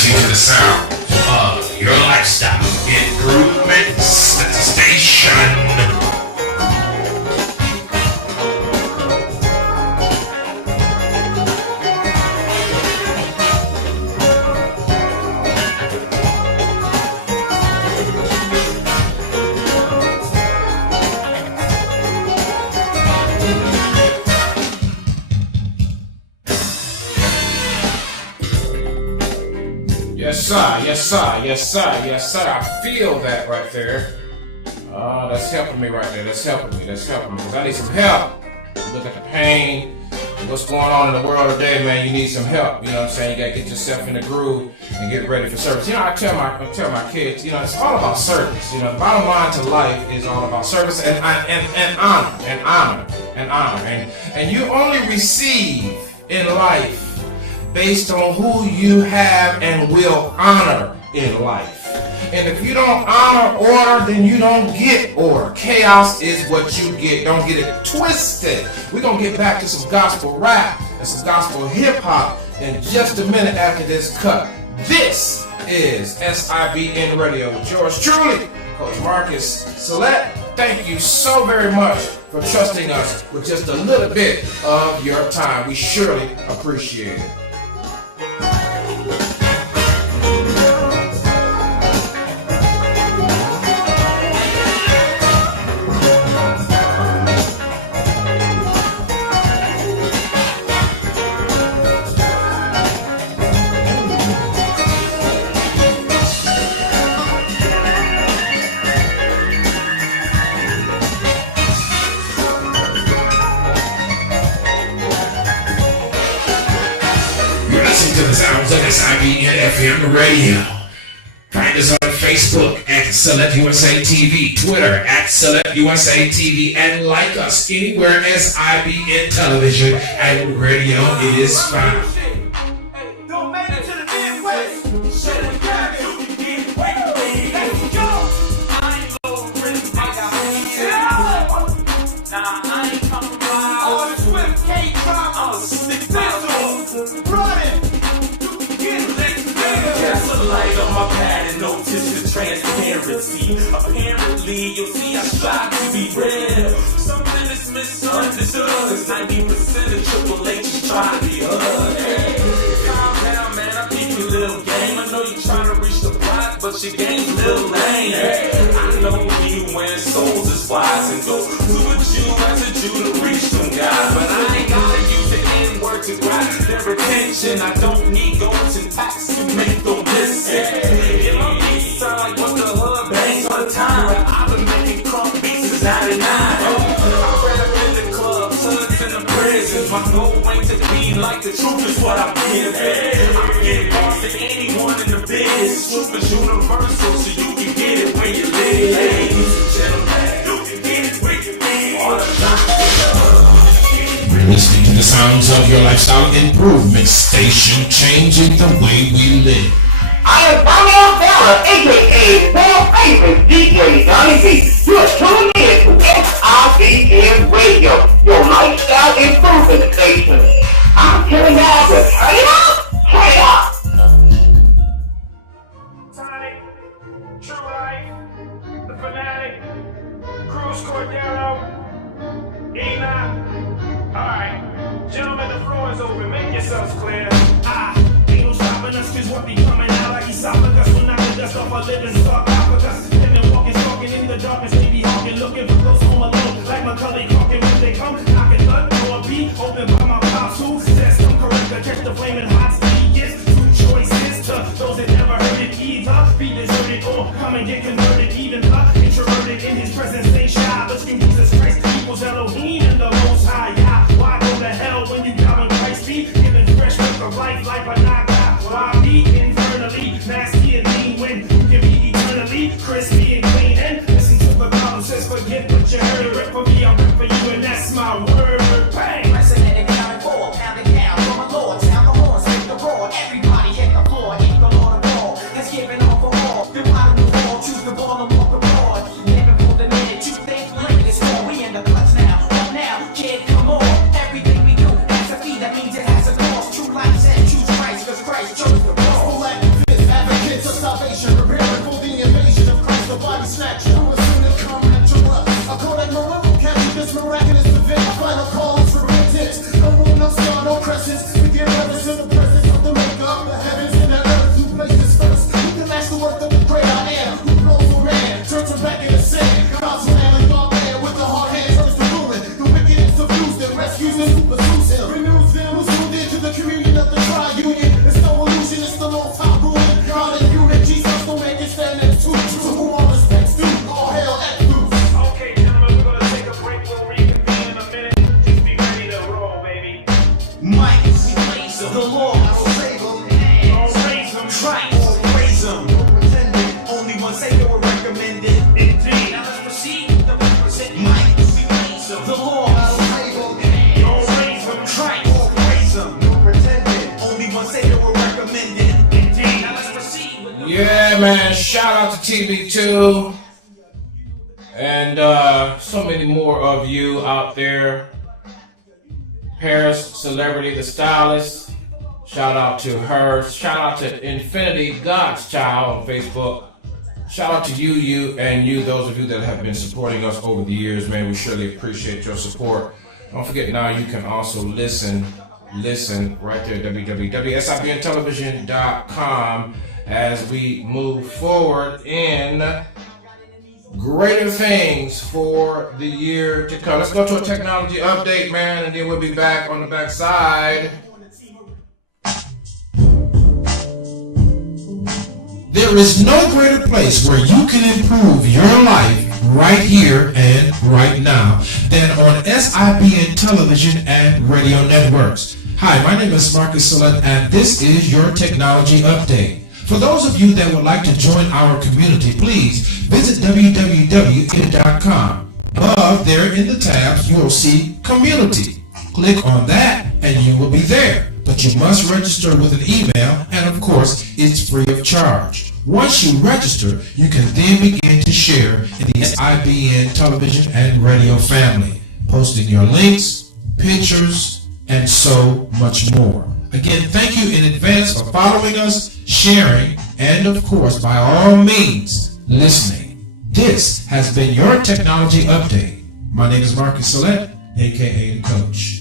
To the sound of your lifestyle improvement station. Yes, sir. I feel that right there. That's helping me right there. That's helping me. Because I need some help. Look at the pain. What's going on in the world today, man? You need some help. You know what I'm saying? You gotta get yourself in the groove and get ready for service. You know, I tell my kids, you know, it's all about service. You know, the bottom line to life is all about service and honor. And you only receive in life based on who you have and will honor in life. And if you don't honor order, then you don't get order. Chaos is what you get. Don't get it twisted. We're going to get back to some gospel rap and some gospel hip hop in just a minute after this cut. This is SIBN Radio with yours truly, Coach Marcus Salette. Thank you so very much for trusting us with just a little bit of your time. We surely appreciate it. of SIBN FM Radio. Find us on Facebook at SaletteUSAtv, Twitter at SaletteUSAtv, and like us anywhere SIBN television and radio is found. Don't make it to the Midwest. Shut it down, you can get it. Let's go. I ain't low risk, I got nah, I ain't coming around. All the Swift can't drop. I'm a stick pistol. Running. You can get it. Let's go. Just a light on my pad and notice the transparency. Apparently, you'll see I strive to be real. Something is misunderstood. 90% of Triple H is trying to be heard. Hey, calm down, man. I peep your little game. I know you're trying to reach the plot, but your game's little lame. Hey, I know you win souls is wise and go do what you as a Jew to reach them guys. But I ain't gotta use the N-word to grasp their attention. I don't need goals and tax to make them listen. It don't sound like what the hood bangs all the time. I've been making crump beats since 99. I rap in the clubs, hoods in the prisons. My goal ain't to be like the truth is what I'm giving. I'm getting lost to anyone in the biz. Truth is universal, so you can get it where you live. Ladies and gentlemen, you can get it where you live. All the time. You're listening to the sounds of your lifestyle improvement station, changing the way we live. I am Donald Bella, a.k.a. World Famous DJ Donnie B. You are tuning in to SIBN Radio, your lifestyle improvement station. I'm telling y'all to turn it up, turn it up. Sonic, True Life, The Fanatic, Cruz Cordero, E10. Alright, gentlemen, the floor is open. Make yourselves clear. Ain't no stopping us, cause what be coming out like esophagus. We'll knock the dust off our living sarcophagus. And then walking, stalking in the darkness, maybe hawking, looking for those home alone. Like Macaulay Culkin when they come, knocking blood or a beat, open by my pops who says come correct to catch the flaming hot speed. Yes, two choices to those that never heard it either. Be deserted or come and get converted, even introverted in his presence, stay shy. But scream Jesus Christ equals Elohim and the Most High. Yeah, why go to hell when you got on Christ feet? Giving fresh breath of life like a knockout. Why be infernally nasty and mean when you can be eternally crispy and clean? And listen to the Bible says forget what you heard. Rip for me, I'll rip for you, and that's my word. Bang! Precedent and counting for, pounding down from my lord, sound the horn, sing the roar. Everybody hit the floor, ain't the Lord of all. That's giving all for all. Then why do you all choose the ball and walk abroad? Living for the minute, you think living is more. We in the clutch now, up now, kid, come on. Everything we do has a fee, that means it has a cost. True life said choose Christ, cause Christ chose the cross. Advocates of salvation, preparing for the invasion of Christ, the body snatcher, who is soon to come after us. According to will capture this miraculous event. Final call is repentance. No moon, no star, no crescents. We give reverence in the presence of the maker of the heavens and the earth, who places first. Who can match the work of the great I am? Who blows for man, turns him back into sin. God's man, a God man with the hard hand turns to ruin. The wicked is subdues and rescues him who pursues him. Renews them who's tuned into the communion of the tri-union. It's no illusion, it's the most high ruling. God and unit, Jesus don't make it stand next to. To whom all respects due, all hail at loose. Okay, gentlemen, we're gonna take a break. We'll reconvene in a minute. Just be ready to roll, baby. Mike, we praise him. The Lord, I will save him. Don't raise them. Christ, praise him. Pretended, only one Savior will recommend it. Indeed. Now let's proceed. The represent Mike, we praise him. The Lord, I will save him. Don't raise them. Christ, praise him. Pretended, only one Savior will recommend it. Indeed. Now let's proceed with the Yeah, man. Shout out to TB2 and so many more of you out there. Paris Celebrity, the stylist. Shout out to her. Shout out to Infinity God's Child on Facebook. Shout out to you, and you, those of you that have been supporting us over the years, man. We surely appreciate your support. Don't forget now you can also listen right there, www.sibntelevision.com, as we move forward in greater things for the year to come. Let's go to a technology update, man, and then we'll be back on the backside. There is no greater place where you can improve your life right here and right now than on SIBN television and radio networks. Hi, my name is Marcus Salette, and this is your technology update. For those of you that would like to join our community, please visit www.E10.com. Above there in the tabs, you will see Community. Click on that and you will be there. But you must register with an email, and of course, it's free of charge. Once you register, you can then begin to share in the SIBN television and radio family, posting your links, pictures, and so much more. Again, thank you in advance for following us, sharing, and of course, by all means, listening. This has been your technology update. My name is Marcus Salette, aka DaCoach.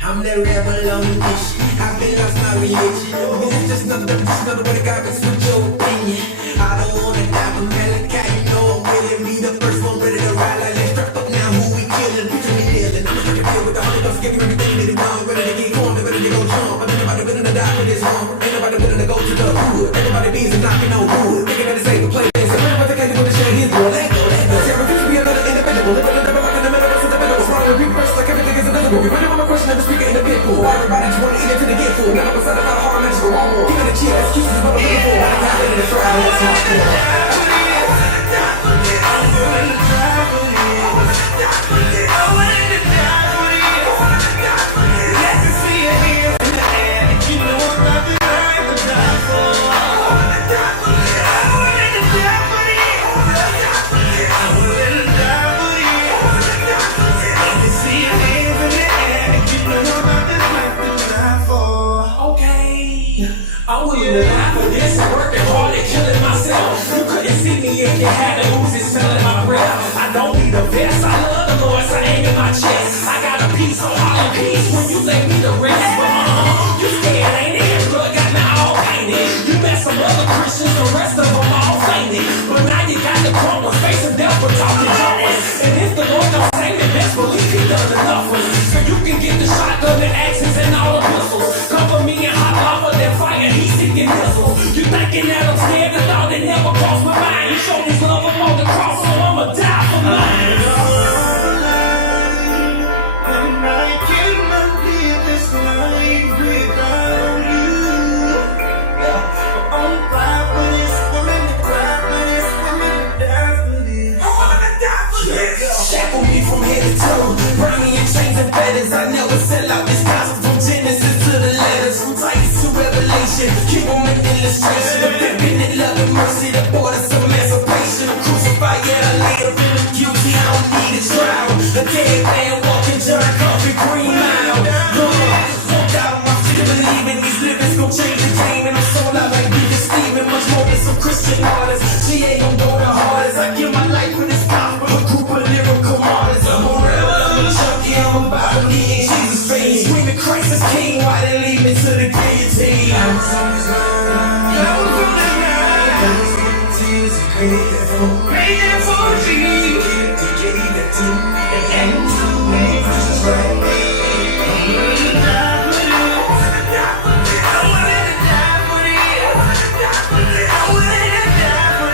I'm the rebel on the mission. I've been lost my religion. It's just another way to God, it's with your opinion. I don't wanna die from Malachi, you know I'm willing. Be the first one ready to ride like let's strap up now. Who we killing? Picture me kneeling. I'm gonna deal with the Holy Ghost, give you everything that you want. Ready to get cornered, ready to go jump. Ain't nobody willing to die for this one. Ain't nobody willing to go to the hood. Everybody busy knocking on wood. Thinking that it's safe to play this. And man, what the case is gonna share his boy. Let go, let go. See, I refuse to be another individual. Living in the middle, in the middle, it's in the middle. What's wrong with people first, like everything is invisible. You really want my question, I'm speaking in the big pool. Everybody just wanna eat it till they get full. None of us are about hard and for wrong. Give it a chill, excuses is what I'm looking for. When I got it in the try, that's my score. I'm willing to die for this, working hard and killing myself. You couldn't see me if you had to lose it, smelling my breath. I don't need a vest, I love the Lord, so aim in my chest. I got a piece on all in peace when you lay me to rest. But you scared, ain't it? Blood got me all painted. You met some other Christians, the rest of them all fainted. But now you got the crumbles, facing death for talking jumpers. And if the Lord don't save me, best believe he done enough for you. So you can get the shotgun and axes and all the pistols. Cover me in hot lava, then fire, he's seeking missiles. You thinking that I'm scared, the thought that never crossed my mind. You showed this love upon the cross, so I'ma die for mine. And I cannot live this life without you. I'm fly for this, willing to cry for this, willing to die for this. I wanna die for this. Shackle me from head to toe, burn me in chains and fetters. I never sell out this gospel from Genesis to the letters, from Titus to Revelation. Keep on an illustration of infinite love and mercy that brought us emancipation. I'm crucified, yet I live. Guilty, I don't need a trial. A dead man walking, John Coffee, Green Mile. Walked out on my feet, believing these lyrics gon' change the game. And I'm sold out like Peter Steven, much more than some Christian artists. She ain't gon' go the hardest. I give my life for this gospel, a group of lyrical artists. I'm a rebel, I'm a junkie, I'm a Bible getting Jesus fame. Screaming Christ is king, why they leave me to the guillotine? Praying for Jesus, he gave it to me, and to me, just like me. I'm willing to die for this. I'm willing to die for this. I'm willing to die for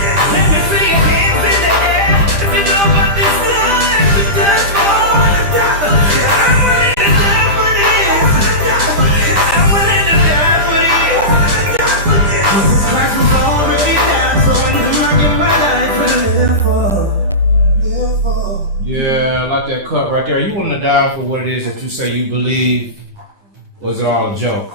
this. Let me see your hands in the air if you know about this life. I'm willing to die for this. I'm willing to die for this. Jesus Christ was already died, so I'm gonna give my life to live for. Yeah, I like that cut right there. You want to die for what it is that you say you believe? Was it all a joke?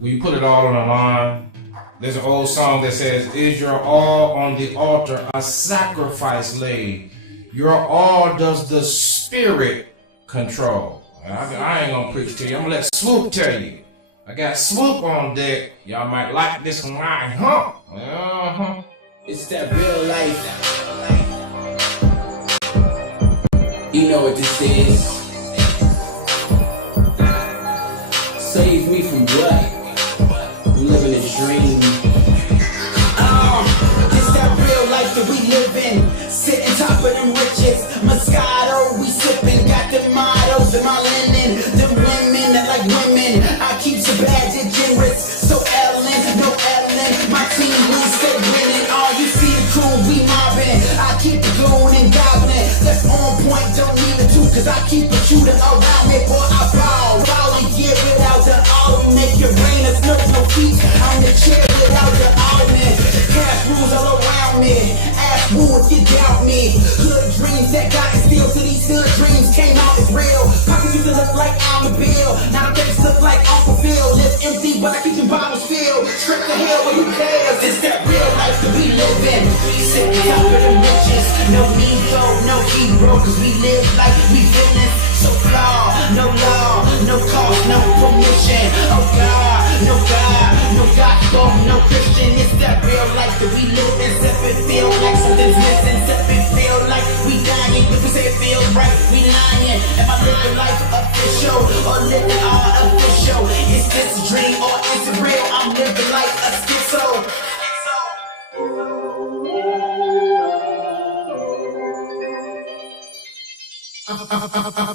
Will you put it all on the line There's an old song that says, "Is your all on the altar a sacrifice laid? Your all does the Spirit control." I ain't gonna preach to you. I'm gonna let Swoop tell you. I got Swoop on deck. Y'all might like this one right, huh? It's that real life. You know what this is. Save me from what? I'm living a dream. It's that real life that we live in. Sitting top of them riches. Moscato, we sipping. Got them mottos in my linen. Them women that like women. I keep so bad, generous. So Ellen, no Ellen. My team, we stay winning. All you see the crew, we mobbing. I keep the goon and goblin. That's on point, don't need a two. Cause I keep a shooter around me. Boy, I ball and get without the all. Make your brain a snow, no feet. I'm the chair without the almond. Cash rules all around me. Ask who if you doubt me. Hood dreams that got instilled to these hood dreams came out as real. Pockets used to look like I'm a bill. Now the face look like Uncle Phil. Live empty, but I keep them bottles filled. Straight to hell, but who cares? It's that real life that we live in. Sitting top of them riches. No ego, no hero. Cause we live like we villains. So flawed, no law, no cost, no permission. Oh God, no gospel, no Christian. It's that real life that we live in. Except it feel like something's missing. Except it feel like we dying. If we say it feels right, we lying. Am I living life official or living artificial? Is this a dream or is it real? I'm living like a schizo.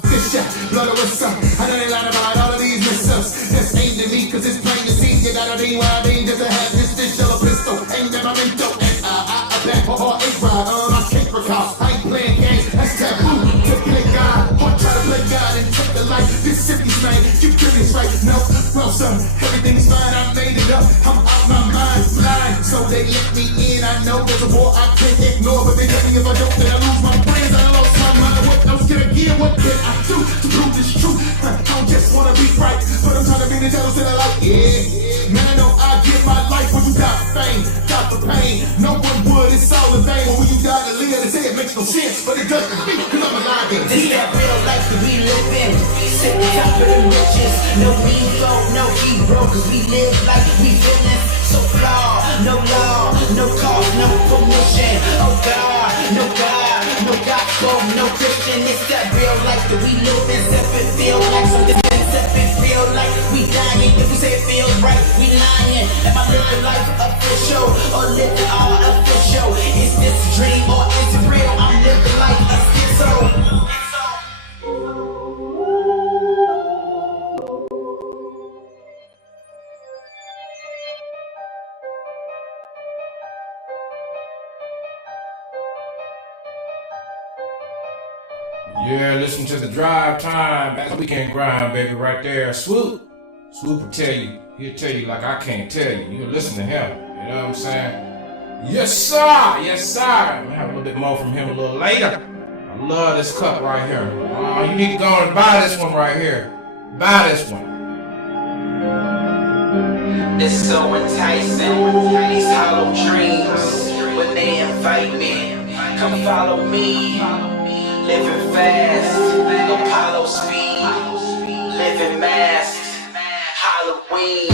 This shot, blood of what's up. I know they lie about all of these mess-ups. That's aimed at me, cause it's plain to see. You gotta be why I mean, just to have this shell of pistol. Aimed at my mental. And I back for all eight ride. I can't recall. I ain't playing games. That's taboo. To play God. Or try to play God and take the life. This city's name. You feel it's right. No, well, son, everything's fine. I made it up. I'm out my mind. Blind. So they let me in. I know there's a war I can't ignore. But they tell me if I don't, then I lose my brains. I lost my mind. What else can I give? What can I do to prove this truth? I don't just wanna be right, but I'm trying to be the devil that I like. Yeah, man, I know I give my life when you got fame, got the pain. No one would, it's all in vain. When you die to live, they say it makes no sense, but it doesn't to me, cause I'm alive. This that real life that we live in. Sitting top of them riches. No ego, no hero. Cause we live like we villains. So flawed, no law, no cause, no permission. Oh God, no gospel, no Christian. It's that real life that we live in. Except it feel like something. Except it feel like we dying. If we say it feels right, we lying. Am I living life official or living artificial? Is this a dream or is it real? I'm living like a schizo. Yeah, listen to the drive time. That's weekend grind, baby, right there. Swoop will tell you. He'll tell you like I can't tell you. You'll listen to him. You know what I'm saying? Yes, sir. Yes, sir. I'm gonna have a little bit more from him a little later. I love this cup right here. You need to go and buy this one right here. Buy this one. It's so enticing, these hollow dreams. When they invite me, come follow me. Living fast, Apollo speed. Living masks, Halloween.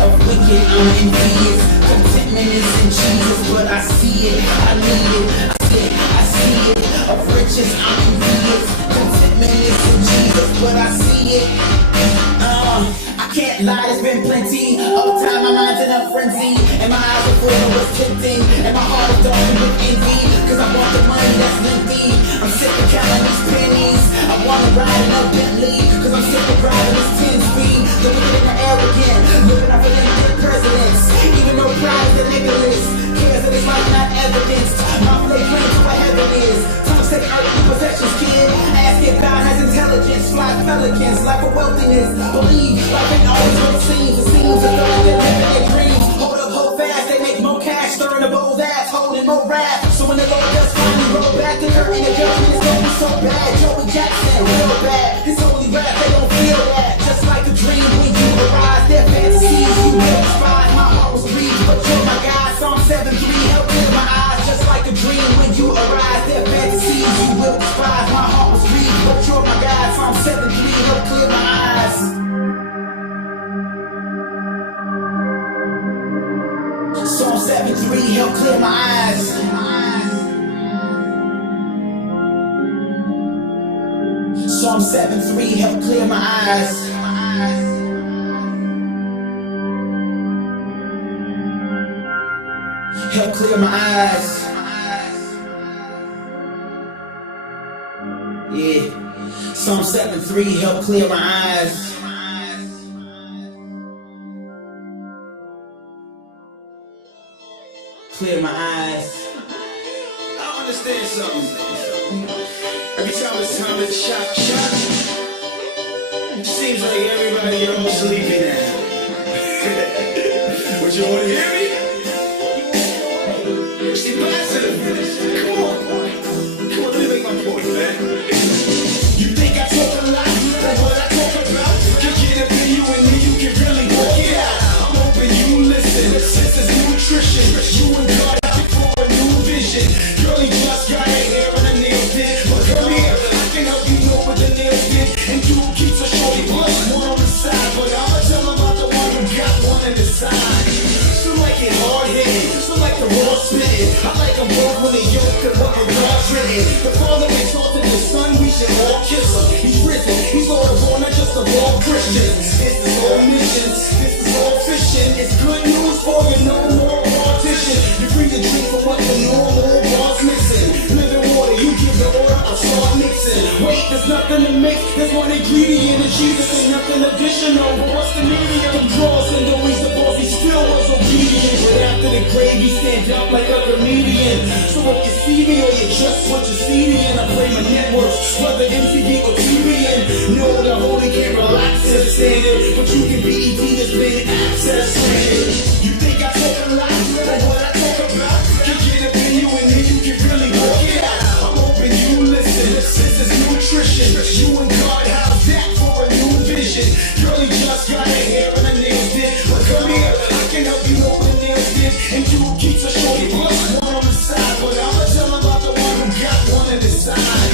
Of wicked, I'm envious. Contentment is in Jesus, but I see it, I need it. I see it. Of riches, I'm envious. Contentment is in Jesus, but I see it. I can't lie, there's been plenty. All the time, my mind's in a frenzy, and my eyes are full of what's tempting, and my heart is darkened with envy. Cause I want the money that's lengthy. I'm sick of counting these pennies. I wanna ride in a Bentley, cause I'm sick of driving this 10-speed. The wicked and the arrogant, living off of them presidents. Even though pride is the Nicholas, cares that it's life not evidenced. My play claims what heaven is. Time take earthly possessions, kid. Ask if God has intelligence. Fly pelicans, life of wealthiness. Believe life ain't always what it seems. It seems as though they're living their dreams. 7-3 help clear my eyes. Psalm 7-3 help clear my eyes. Help clear my eyes. Yeah. Psalm 7-3 help clear my eyes. Clear my eyes. I understand something. Every time it's time to shot, it seems like everybody almost sleeping now. But you wanna hear me? See, blessing. Come on, let me make my point, man. You think I talk a lot, like what I talk about? Can get up in you and then you can really work it out. I'm hoping you listen. This is nutrition. You and God out for a new vision. Girl, he just got her hair and her nails did. But come here, I can help you know what the nails did. And you keeps a shorty plus one on the side. But I'ma tell about the one who got one in the side. Some like it hard-headed, some like the raw spitting. I like them both when they yoke and what the God's written. The Father exalted the Son, we should all kiss him. He's risen, he's Lord of all, not just of all Christians. This is all missions, this is all fishing. It's good news for you, no more partition. You're free to drink from what the normal bar's missing. Living water, you give the order, I'll start mixing. Wait, there's nothing to mix, there's one ingredient in Jesus. Ain't nothing additional, but what's the medium? The draws and the ways the boss, he still was obedient. But after the grave, he stand up like a comedian. So if you see me or you just what you see me in, I play my networks, whether MTV or TVN. No, the holy can't relax and stand it, but you can be ET that's been access granted. You think I talk a lot, like what I talk about? Can get up in you and then you can really work it out. I'm hoping you listen. This is nutrition. You and God, how's that for a new vision? Girl, he just got her hair and her nails did. But come here, I can help you know what the nails did. And you keeps a shorty plus one on the side. But I'ma tell about the one who got one on the side.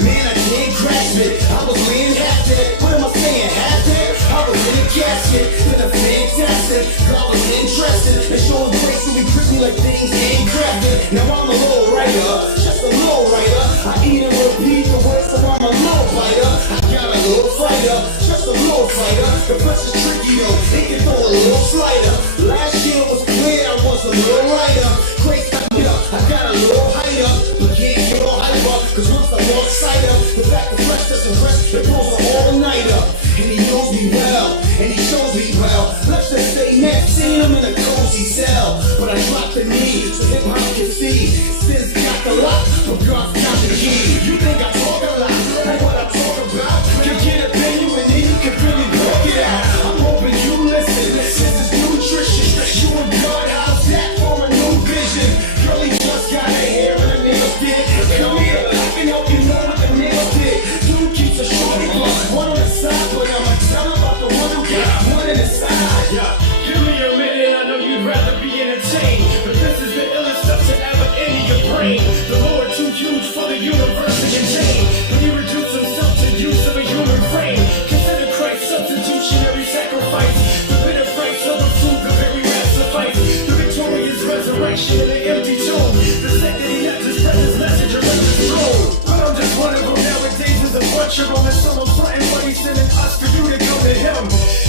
Man, I can't grasp it. I was laying half dead. What am I saying? Half dead? I was in a casket. Then a fantastic. God was interested. They showing grace to be pretty like things ain't crafted. Now I'm a low writer, just a low writer. I eat and repeat the words, so I'm a low biter. I got a little fighter, just a low fighter. The flesh is tricky though, they can throw a little slider. Last year was clear, I was a little lighter. Grace got me up, I got a little height up. But can't get all hyper, cause once I lost sight up, the fact the flesh doesn't rest, it pulls an all-nighter. And he knows me well, and he shows me well. Let's just say next, seeing him in a cozy cell. But I dropped the knee, so hip-hop can see. Sin's got the lock, but God's got the key. You think I talk a lot, like what I talk about? Can get up in you and then you can really work it out. I'm hoping you listen, this is nutrition. You and God, how's that for a new vision? Girl, he just got her hair and her nails did. Come here, I can help you know what the nails did. Dude keeps a shorty plus one on the side, but I'ma tell about the one who got one in the side. Yeah, give me a minute, I know you'd rather be entertained, but this is the illest stuff to ever enter your brain. The Lord too huge for the universe to contain, when he reduced himself to use of a human frame. Consider Christ's substitutionary sacrifice, the bitter price of the food, the very wrath suffice, the victorious resurrection in the empty tomb, the sanctity not to spread his message around his throne. But I'm just one of them nowadays, there's a bunch of them, and someone's fronting what he's sending us for you to go to him.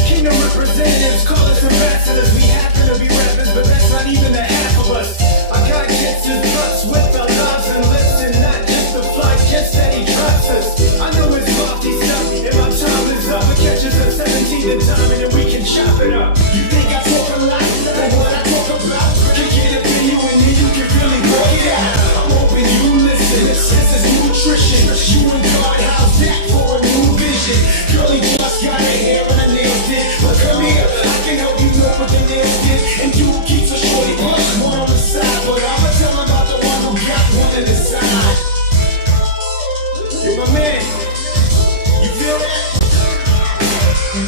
Kingdom representatives call us ambassadors. We happen to be rappers, but that's not even the half of us. Our God gets his trust with our lives and lips, and not just the fly gets that he trusts us. I know his lofty stuff, and my time is up. It catches at 17 and time, and then we can chop it up. You think I talk a lot, like what I talk about? Can get up in you and then you can really work it out. I'm hoping you listen. This is nutrition. You and God, how's that for a new vision? Girl, he just got her hair and her nails did. But come here, I can help you know what the nails did. And you keeps a shorty plus one on the side. But I'ma tell about the one who got one in the side. You're my man. You feel that?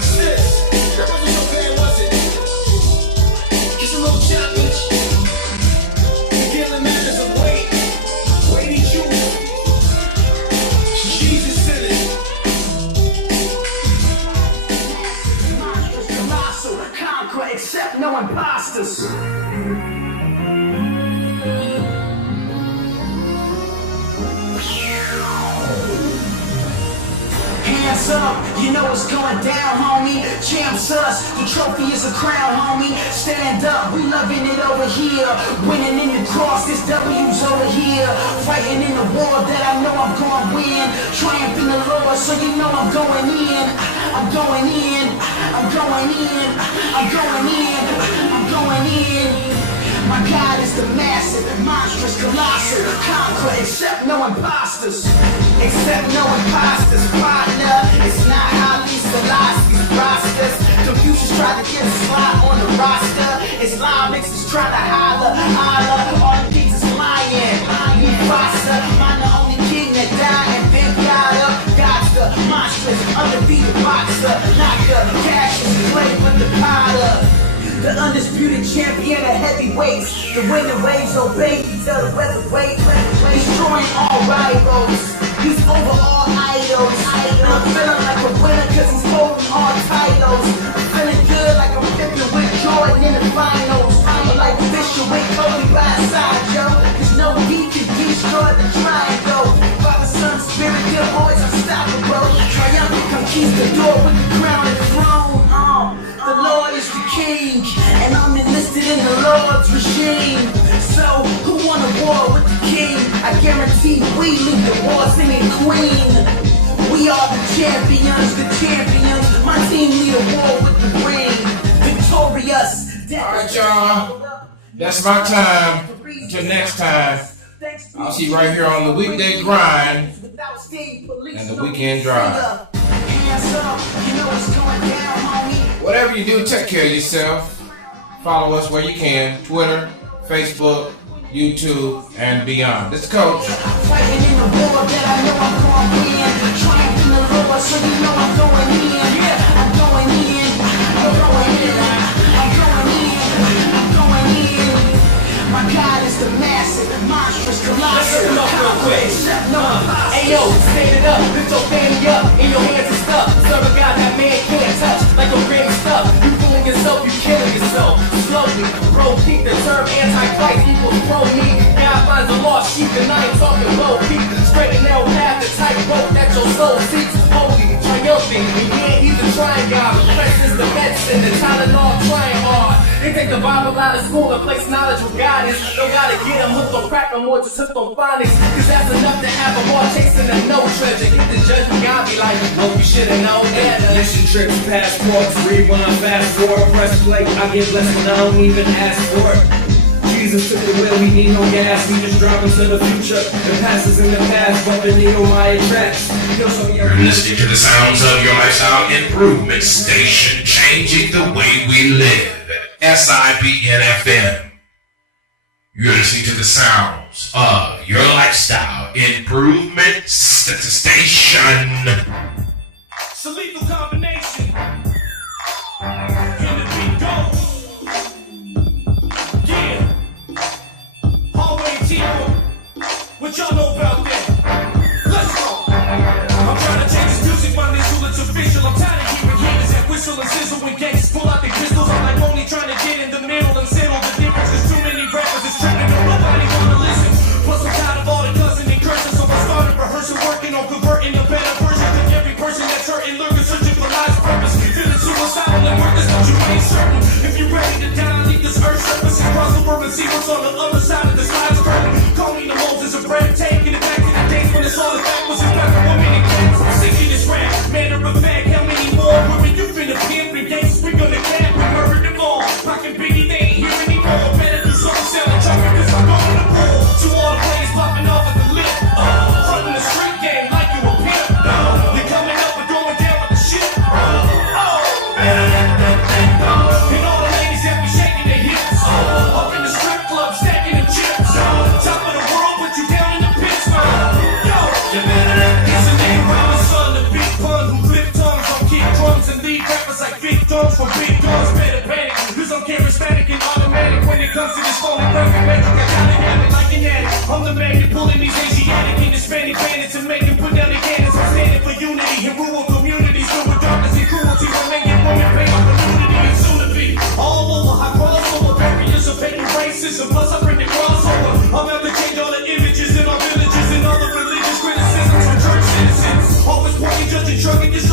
Sis, that wasn't so bad, was it? Get a little challenge. You're feeling matters of weight. Weighty juice. Jesus said it. Monstrous, colossal, conquer, accept no imposters. Hands up, you know what's going down, homie. Champs us, the trophy is a crown, homie. Stand up, we loving it over here. Winning in the cross, this W's over here. Fighting in a war that I know I'm gonna win. Triumph in the Lord, so you know I'm going in. I'm going in, I'm going in, I'm going in, I'm going in. My God is the massive, monstrous, colossal conqueror, except no imposters. Except no imposters, partner. It's not how Salatelle's rosters. Confucius tried to get a slot on the roster. Islamics is trying to holler. All the things is lying. Mufasa, I'm the only king that died. And then God's the monstrous, undefeated boxer. Not the Cassius Clay, but the Potter. The undisputed champion of heavyweights. The winning waves obey, he tell the weather wait. Destroying all rivals. He's over all idols. And I'm feeling like a winner cause he's holding all titles. I'm feeling good like I'm flipping with Jordan in the finals. I'm like Fisher with Kobe by his side, yo. Cause no he can destroy the triangle. Father, Son, Spirit, good boys, unstoppable. Triumphant conquistador with the crown and throne. The Lord is the King, and I'm enlisted in the Lord's regime. So, who won a war with the King? I guarantee we lead the war singing Queen. We are the champions, My team lead a war with the ring. Victorious. Alright, y'all. That's my time. Until next time, I'll see you right here on the weekday grind and the weekend drive. Whatever you do, take care of yourself. Follow us where you can. Twitter, Facebook, YouTube, and beyond. This is Coach. Fighting in a war that I know I'm going to win. Triumph in the Lord, so you know I'm going in. Yeah, I'm going in. I'm going in. I'm going in. I'm going in. My God is the massive, monstrous, colossal. Listen up real quick. Hey yo, stand it up, lift your fanny up, in your hands and stuff. Serve a God that man can't touch, like a ring stuff. You fooling yourself, you killing yourself. Slowly, bro, keep the term anti-Christ equals pro-me. God finds a lost sheep and I ain't talking low peak. Straight and narrow path, the tight rope that your soul seeks. Holy, triumphant, and yeah, he's a trying God. Christ is the medicine, the Tylenol trying hard. They take the Bible out of school and place knowledge with guidance. Don't gotta get them hooked on crack, I'm more just hooked on phonics. Cause that's enough to have them all chasing a no treasure. Get the judgment, God be like, no, you should've known better. Mission trips, passports, rewind, fast forward, press play. I get blessed when I don't even ask for it. Jesus took the wheel, we need no gas. We just drop into the future. The past is in the past, but the Nehemiah tracks. You're listening to the sounds of your lifestyle improvement station, changing the way we live. SIBN FM. You're listening to the sounds of your lifestyle improvement station. It's a lethal combination. Can the beat go? Yeah. Hallway T-Boy. What y'all know about that? Let's go. I'm trying to change this music, my nigga, it's official. I'm tired of hearing haters that whistle and sizzle when gangsters pull out their pistols. I'm like only trying to get in the middle and settle the difference. There's too many rappers, it's tripping, no nobody wanna listen. Plus I'm tired of all the cussing and cursing, so I started rehearsing, working on converting a better version of every person that's hurting, lurking, searching for life's purpose. Feeling suicidal and worthless, but you ain't certain. If you're ready to die, leave this earth surface and cross the world and see what's on the other side of this life's curtain. Call me the Moses of breathtaking, it back to the days when it's all the fact was in back of 1 minute cats. Sick of this rap, matter of fact, how many more women you finna pimp and gangsters we gonna cap, we murdered them all. Rockin' Biggie, they ain't here anymore. Better do something, selling chocolate, cause I'm going to war. To all the players popping off at the lip, frontin' the street game like you a pimp. You're coming up and going down with the shit. And all the ladies that be shaking their hips, up in the strip club, stacking them chips. Top of the world, put you down in the pits, yo. It's a name around the sun, the big pun who flip tongues on kick drums and lead rappers like big dogs for big guns. Better panic, cause I'm charismatic and automatic when it comes to this phone and perfect magic. I gotta have it like an addict. I'm the magnet pulling these Asiatic and Hispanic bandits and making put down the cannons. I'm standing for unity in rural communities filled with darkness and cruelty. We're making women pay off community and soon to be all over. I cross over barriers of hating racism. Plus I bring the crossover. I'm out to change all the images in our villages and all the religious criticisms from church citizens. Always pointing, judging, trucking, just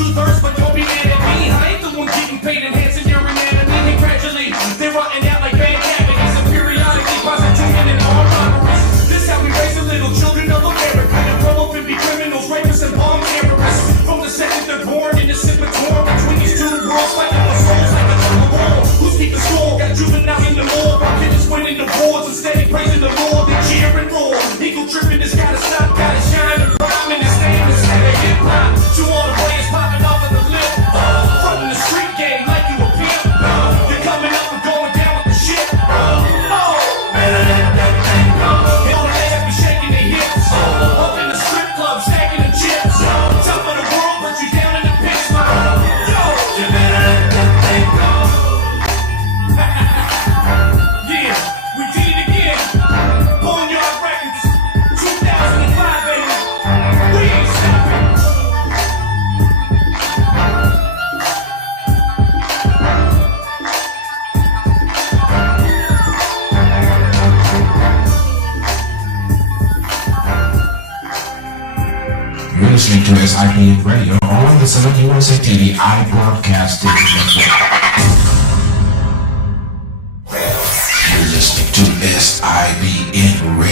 2/3, but don't be mad at me. I ain't the one getting paid, enhancing your anatomy. And gradually, they're rotting out like bad cavities and periodically prostituting in armed robberies. This how we raise the little children of America to grow up and be criminals, rapists, and bomb terrorists. From the second they're born, innocent but torn between these two worlds, fighting for souls like a tug of war. Who's keeping score? Got juveniles in the morgue, our kids winning the wars and steady praising the Lord. They cheer and roar. Eagle tripping, it's gotta stop, gotta shine and rhyme, and his name is hip hop. To all the players popping off of the lip, from the street game like you a pimp. You're coming up and going down with the shit. Better let that thing go. And all they have be shaking their hips. Up in the strip club, stacking them chips. Top of the world, put you down in the pits, man. Yo, you better let that thing go. Yeah, we did it again. Boneyard Records, 2005, baby. We ain't stopping. You're listening to SIBN Radio on the SaletteUSAtv iBroadcast Network. You're listening to SIBN Radio.